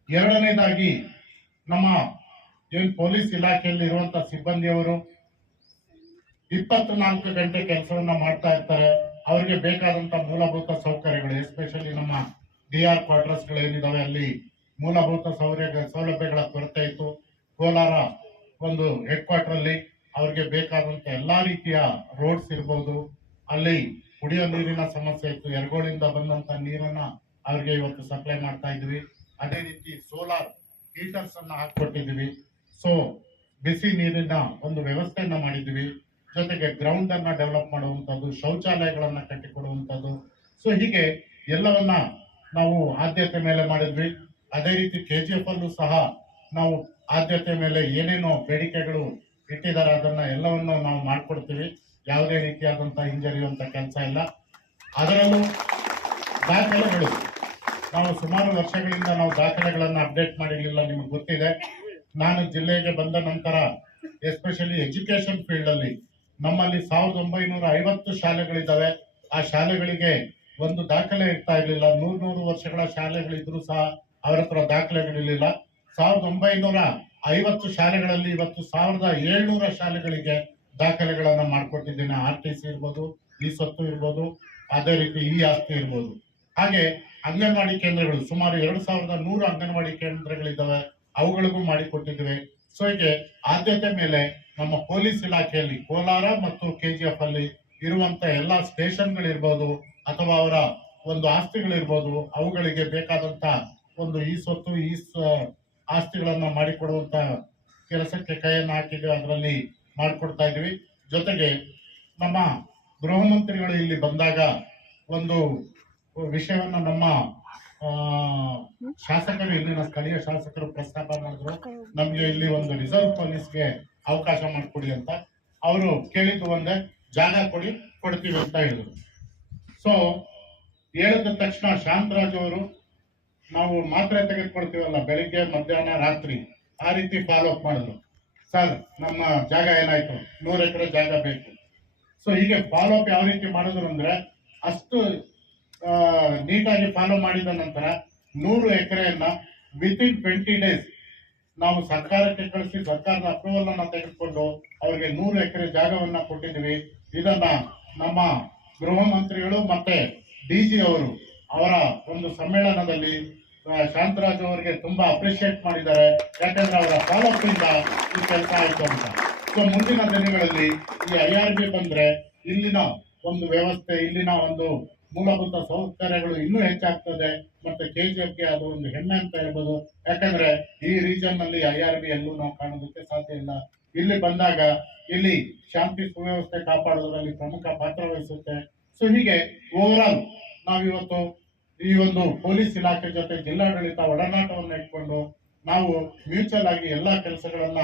ಎರಡನೇದಾಗಿ ನಮ್ಮ ಏನು ಪೊಲೀಸ್ ಇಲಾಖೆಯಲ್ಲಿ ಇರುವಂತಹ ಸಿಬ್ಬಂದಿಯವರು 24 ಗಂಟೆ ಕೆಲಸವನ್ನ ಮಾಡ್ತಾ ಇರ್ತಾರೆ. ಅವರಿಗೆ ಬೇಕಾದಂತ ಮೂಲಭೂತ ಸೌಕರ್ಯಗಳು, ಎಸ್ಪೆಷಲಿ ನಮ್ಮ DR ಕ್ವಾರ್ಟರ್ಸ್ಗಳು ಏನಿದಾವೆ ಅಲ್ಲಿ ಮೂಲಭೂತ ಸೌಲಭ್ಯಗಳ ಕೊರತೆ ಇತ್ತು. ಕೋಲಾರ ಒಂದು ಹೆಡ್ ಕ್ವಾರ್ಟರ್ ಅಲ್ಲಿ ಅವ್ರಿಗೆ ಬೇಕಾದಂತ ಎಲ್ಲಾ ರೀತಿಯ ರೋಡ್ಸ್ ಇರ್ಬೋದು, ಅಲ್ಲಿ ಕುಡಿಯೋ ನೀರಿನ ಸಮಸ್ಯೆ ಇತ್ತು. ಎರಗೋಳಿಂದ ಬಂದಂತ ನೀರನ್ನ ಅವ್ರಿಗೆ ಇವತ್ತು ಸಪ್ಲೈ ಮಾಡ್ತಾ ಇದ್ವಿ. ಅದೇ ರೀತಿ ಸೋಲಾರ್ ಹೀಟರ್ಸ್ ಅನ್ನ ಹಾಕೊಟ್ಟಿದ್ವಿ. ಸೊ ಬಿಸಿ ನೀರಿನ ಒಂದು ವ್ಯವಸ್ಥೆಯನ್ನ ಮಾಡಿದ್ವಿ. ಜೊತೆಗೆ ಗ್ರೌಂಡ್ ಅನ್ನ ಡೆವಲಪ್ ಮಾಡುವಂತದ್ದು, ಶೌಚಾಲಯಗಳನ್ನ ಕಟ್ಟಿಕೊಡುವಂತದ್ದು. ಸೊ ಹೀಗೆ ಎಲ್ಲವನ್ನ ನಾವು ಆದ್ಯತೆ ಮೇಲೆ ಮಾಡಿದ್ವಿ. ಅದೇ ರೀತಿ KGF ಅಲ್ಲೂ ಸಹ ನಾವು ಆದ್ಯತೆ ಮೇಲೆ ಏನೇನೋ ಬೇಡಿಕೆಗಳು ಇಟ್ಟಿದ್ದಾರೆ ಅದನ್ನ ಎಲ್ಲವನ್ನು ನಾವು ಮಾಡ್ಕೊಡ್ತೀವಿ. ಯಾವುದೇ ರೀತಿಯಾದಂತಹ ಹಿಂಜರಿಯುವಂತ ಕೆಲಸ ಇಲ್ಲ. ಅದರಲ್ಲೂ ದಾಖಲೆಗಳು ನಾವು ಸುಮಾರು ವರ್ಷಗಳಿಂದ ನಾವು ದಾಖಲೆಗಳನ್ನು ಅಪ್ಡೇಟ್ ಮಾಡಿರಲಿಲ್ಲ. ನಿಮಗೆ ಗೊತ್ತಿದೆ, ನಾನು ಜಿಲ್ಲೆಗೆ ಬಂದ ನಂತರ ಎಸ್ಪೆಷಲಿ ಎಜುಕೇಶನ್ ಫೀಲ್ಡ್ ಅಲ್ಲಿ ನಮ್ಮಲ್ಲಿ 1950 ಶಾಲೆಗಳಿದ್ದಾವೆ. ಆ ಶಾಲೆಗಳಿಗೆ ಒಂದು ದಾಖಲೆ ಇರ್ತಾ ಇರಲಿಲ್ಲ. 100 ವರ್ಷಗಳ ಶಾಲೆಗಳಿದ್ರು ಸಹ ಅವರ ಹತ್ರ ದಾಖಲೆಗಳಿರಲಿಲ್ಲ. 1950 ಶಾಲೆಗಳಲ್ಲಿ ಇವತ್ತು 1700 ಶಾಲೆಗಳಿಗೆ ದಾಖಲೆಗಳನ್ನ ಮಾಡಿಕೊಟ್ಟಿದ್ದೇನೆ. RTC ಇರ್ಬೋದು, ಈ ಸ್ವತ್ತು ಇರ್ಬೋದು, ಅದೇ ರೀತಿ ಈ ಆಸ್ತಿ ಇರ್ಬೋದು. ಹಾಗೆ ಅಂಗನವಾಡಿ ಕೇಂದ್ರಗಳು ಸುಮಾರು 2100 ಅಂಗನವಾಡಿ ಕೇಂದ್ರಗಳಿದ್ದಾವೆ, ಅವುಗಳಿಗೂ ಮಾಡಿಕೊಟ್ಟಿದ್ದೇವೆ. ಸೊ ಹೀಗೆ ಆದ್ಯತೆ ಮೇಲೆ ನಮ್ಮ ಪೊಲೀಸ್ ಇಲಾಖೆಯಲ್ಲಿ ಕೋಲಾರ ಮತ್ತು KGF ಅಲ್ಲಿ ಇರುವಂತ ಎಲ್ಲಾ ಸ್ಟೇಷನ್ಗಳಿರ್ಬೋದು ಅಥವಾ ಅವರ ಒಂದು ಆಸ್ತಿಗಳಿರ್ಬೋದು, ಅವುಗಳಿಗೆ ಬೇಕಾದಂತ ಒಂದು ಈ ಸ್ವತ್ತು ಈ ಆಸ್ತಿಗಳನ್ನ ಮಾಡಿಕೊಡುವಂತ ಕೆಲಸಕ್ಕೆ ಕೈಯನ್ನು ಹಾಕಿದ್ವಿ, ಅದರಲ್ಲಿ ಮಾಡಿಕೊಡ್ತಾ ಇದ್ವಿ. ಜೊತೆಗೆ ನಮ್ಮ ಗೃಹ ಮಂತ್ರಿಗಳು ಇಲ್ಲಿ ಬಂದಾಗ ಒಂದು ವಿಷಯವನ್ನ ನಮ್ಮ ಶಾಸಕರು, ಇಲ್ಲಿನ ಸ್ಥಳೀಯ ಶಾಸಕರು ಪ್ರಸ್ತಾಪ ಮಾಡಿದ್ರು. ನಮ್ಗೆ ಇಲ್ಲಿ ಒಂದು ರಿಸರ್ವ್ ಪೊಲೀಸ್ಗೆ ಅವಕಾಶ ಮಾಡಿಕೊಡಿ ಅಂತ. ಅವರು ಕೇಳಿದ್ದು ಒಂದೇ, ಜಾಗ ಕೊಡ್ತೀವಿ ಅಂತ ಹೇಳಿದ್ರು. ಸೊ ಹೇಳಿದ ತಕ್ಷಣ ಶಾಂತರಾಜ್ ಅವರು, ನಾವು ಮಾತ್ರೆ ತೆಗೆದುಕೊಳ್ತೀವಲ್ಲ ಬೆಳಿಗ್ಗೆ ಮಧ್ಯಾಹ್ನ ರಾತ್ರಿ, ಆ ರೀತಿ ಫಾಲೋ ಅಪ್ ಮಾಡಿದ್ರು. ಸರ್ ನಮ್ಮ ಜಾಗ ಏನಾಯ್ತು, 100 ಎಕರೆ ಜಾಗ ಬೇಕು. ಸೊ ಹೀಗೆ ಫಾಲೋ ಅಪ್ ಯಾವ ರೀತಿ ಮಾಡಿದ್ರು ಅಂದ್ರೆ, ಅಷ್ಟು ನೀಟಾಗಿ ಫಾಲೋ ಮಾಡಿದ ನಂತರ 100 ಎಕರೆಯನ್ನ ವಿತಿನ್ 20 ಡೇಸ್ ನಾವು ಸರ್ಕಾರಕ್ಕೆ ಕಳಿಸಿ ಸರ್ಕಾರದ ಅಪ್ರೂವಲ್ ಅನ್ನ ತೆಗೆದುಕೊಂಡು ಅವರಿಗೆ 100 ಎಕರೆ ಜಾಗವನ್ನ ಕೊಟ್ಟಿದ್ವಿ. ಇದನ್ನ ನಮ್ಮ ಗೃಹ ಮಂತ್ರಿಗಳು ಮತ್ತೆ DG ಅವರು ಅವರ ಒಂದು ಸಮ್ಮೇಳನದಲ್ಲಿ ಶಾಂತರಾಜ್ ಅವರಿಗೆ ತುಂಬಾ ಅಪ್ರಿಶಿಯೇಟ್ ಮಾಡಿದ್ದಾರೆ. ಯಾಕಂದ್ರೆ ಅವರ ಫಾಲೋ ಅಪ್ ಇಂದ ಈ ಕೆಲಸ ಆಯ್ತು ಅಂತ. ಸೊ ಮುಂದಿನ ದಿನಗಳಲ್ಲಿ ಈ IRB ಬಂದ್ರೆ ಇಲ್ಲಿನ ಒಂದು ವ್ಯವಸ್ಥೆ, ಇಲ್ಲಿನ ಒಂದು ಮೂಲಭೂತ ಸೌಕರ್ಯಗಳು ಇನ್ನೂ ಹೆಚ್ಚಾಗ್ತದೆ. ಮತ್ತೆ KGFಗೆ ಅದು ಒಂದು ಹೆಮ್ಮೆ ಅಂತ ಹೇಳ್ಬೋದು. ಯಾಕಂದ್ರೆ ಈ ರೀಜನ್ ನಲ್ಲಿ IRB ಎಲ್ಲೂ ನಾವು ಕಾಣೋದಕ್ಕೆ ಸಾಧ್ಯ ಇಲ್ಲ. ಇಲ್ಲಿ ಬಂದಾಗ ಇಲ್ಲಿ ಶಾಂತಿ ಸುವ್ಯವಸ್ಥೆ ಕಾಪಾಡೋದ್ರಲ್ಲಿ ಪ್ರಮುಖ ಪಾತ್ರ ವಹಿಸುತ್ತೆ. ಸೊ ಹೀಗೆ ಓವರ್ ಆಲ್ ನಾವಿವತ್ತು ಈ ಒಂದು ಪೊಲೀಸ್ ಇಲಾಖೆ ಜೊತೆ ಜಿಲ್ಲಾಡಳಿತ ಒಡನಾಟವನ್ನು ಇಟ್ಕೊಂಡು ನಾವು ಮ್ಯೂಚುವಲ್ ಆಗಿ ಎಲ್ಲಾ ಕೆಲಸಗಳನ್ನ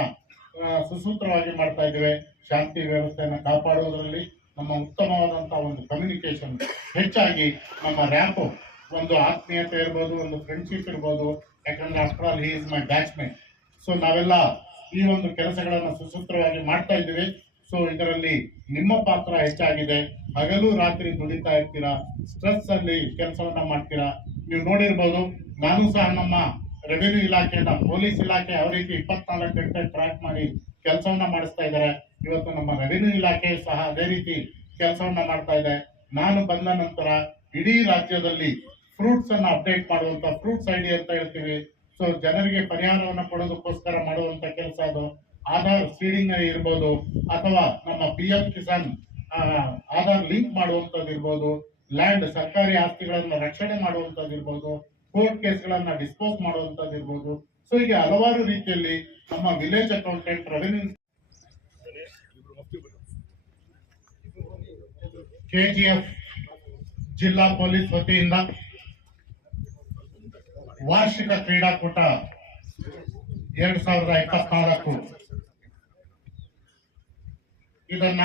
ಸುಸೂತ್ರವಾಗಿ ಮಾಡ್ತಾ ಇದ್ದೇವೆ. ಶಾಂತಿ ವ್ಯವಸ್ಥೆಯನ್ನ ಕಾಪಾಡುವುದರಲ್ಲಿ ನಮ್ಮ ಉತ್ತಮವಾದಂತಹ ಒಂದು ಕಮ್ಯುನಿಕೇಶನ್, ಹೆಚ್ಚಾಗಿ ನಮ್ಮ ರ್ಯಾಪ್ ಒಂದು ಆತ್ಮೀಯತೆ ಇರ್ಬೋದು, ಒಂದು ಫ್ರೆಂಡ್ಶಿಪ್ ಇರ್ಬೋದು. ಯಾಕಂದ್ರೆ after all he is my batchmate. So ನಾವೆಲ್ಲ ಈ ಒಂದು ಕೆಲಸಗಳನ್ನ ಸುಸೂತ್ರವಾಗಿ ಮಾಡ್ತಾ ಇದ್ದೀವಿ. ಸೊ ಇದರಲ್ಲಿ ನಿಮ್ಮ ಪಾತ್ರ ಹೆಚ್ಚಾಗಿದೆ. ಹಗಲು ರಾತ್ರಿ ದುಡಿತಾ ಇರ್ತೀರಾ, ಸ್ಟ್ರೆಸ್ ಅಲ್ಲಿ ಕೆಲಸವನ್ನ ಮಾಡ್ತೀರಾ. ನೀವು ನೋಡಿರ್ಬೋದು, ನಾನು ಸಹ ನಮ್ಮ ರೆವಿನ್ಯೂ ಇಲಾಖೆಯಿಂದ ಪೊಲೀಸ್ ಇಲಾಖೆ ಯಾವ ರೀತಿ 24 ಗಂಟೆ ಟ್ರ್ಯಾಕ್ ಮಾಡಿ ಕೆಲಸವನ್ನ ಮಾಡಿಸ್ತಾ ಇದ್ದಾರೆ, ಇವತ್ತು ನಮ್ಮ ರೆವಿನ್ಯೂ ಇಲಾಖೆ ಸಹ ಅದೇ ರೀತಿ ಕೆಲಸವನ್ನ ಮಾಡ್ತಾ ಇದೆ. ನಾನು ಬಂದ ನಂತರ ಇಡೀ ರಾಜ್ಯದಲ್ಲಿ ಫ್ರೂಟ್ಸ್ ಅನ್ನ ಅಪ್ಡೇಟ್ ಮಾಡುವಂತ ಫ್ರೂಟ್ಸ್ ID ಅಂತ ಹೇಳ್ತೀವಿ. ಸೊ ಜನರಿಗೆ ಪರಿಹಾರವನ್ನ ಕೊಡೋದಕ್ಕೋಸ್ಕರ ಮಾಡುವಂತ ಕೆಲಸ ಅದು. ಆಧಾರ್ ಸೀಡಿಂಗ್ ಇರ್ಬೋದು, ಅಥವಾ ನಮ್ಮ PM ಕಿಸಾನ್ ಆಧಾರ್ ಲಿಂಕ್ ಮಾಡುವಂತದ್ದು ಇರ್ಬೋದು, ಲ್ಯಾಂಡ್ ಸರ್ಕಾರಿ ಆಸ್ತಿಗಳನ್ನ ರಕ್ಷಣೆ ಮಾಡುವಂತದ್ದು ಇರ್ಬೋದು, ಕೋರ್ಟ್ ಕೇಸ್ಗಳನ್ನ ಡಿಸ್ಪೋಸ್ ಮಾಡುವಂತದ್ದು ಇರ್ಬೋದು. ಸೊ ಹೀಗೆ ಹಲವಾರು ರೀತಿಯಲ್ಲಿ ನಮ್ಮ ವಿಲೇಜ್ ಅಕೌಂಟೆಂಟ್, ರೆವಿನ್ಯೂ, KGF ಜಿಲ್ಲಾ ಪೊಲೀಸ್ ವತಿಯಿಂದ ವಾರ್ಷಿಕ ಕ್ರೀಡಾಕೂಟ 2024 ಇದನ್ನ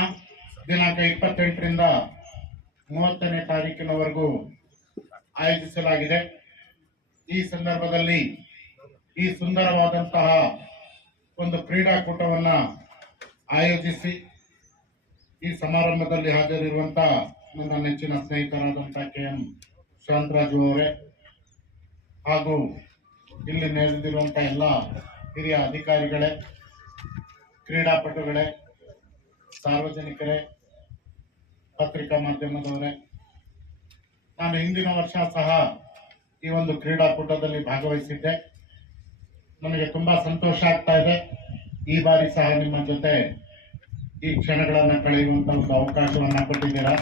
ದಿನಾಂಕ 28ರಿಂದ 30ನೇ ತಾರೀಕಿನವರೆಗೂ ಆಯೋಜಿಸಲಾಗಿದೆ. ಈ ಸಂದರ್ಭದಲ್ಲಿ ಈ ಸುಂದರವಾದಂತಹ ಒಂದು ಕ್ರೀಡಾಕೂಟವನ್ನ ಆಯೋಜಿಸಿ ಈ ಸಮಾರಂಭದಲ್ಲಿ ಹಾಜರಿರುವಂತಹ ನನ್ನ ನೆಚ್ಚಿನ ಸ್ನೇಹಿತರಾದಂತಹ KM ಶಾಂತರಾಜು ಅವರೇ, ಹಾಗೂ ಇಲ್ಲಿ ನೆರೆದಿರುವಂತಹ ಎಲ್ಲ ಹಿರಿಯ ಅಧಿಕಾರಿಗಳೇ, ಕ್ರೀಡಾಪಟುಗಳೇ, ಸಾರ್ವಜನಿಕರೇ, ಪತ್ರಿಕಾ ಮಾಧ್ಯಮದವರೇ, ನಾನು ಹಿಂದಿನ ವರ್ಷ ಸಹ ಈ ಒಂದು ಕ್ರೀಡಾಕೂಟದಲ್ಲಿ ಭಾಗವಹಿಸಿದ್ದೆ. ನನಗೆ ತುಂಬಾ ಸಂತೋಷ ಆಗ್ತಾ ಇದೆ. ಈ ಬಾರಿ ಸಹ ನಿಮ್ಮ ಜೊತೆ ಈ ಕ್ಷಣಗಳನ್ನ ಕಳೆಯುವಂತ ಒಂದು ಅವಕಾಶವನ್ನ ಕೊಟ್ಟಿದ್ದೀರಾ.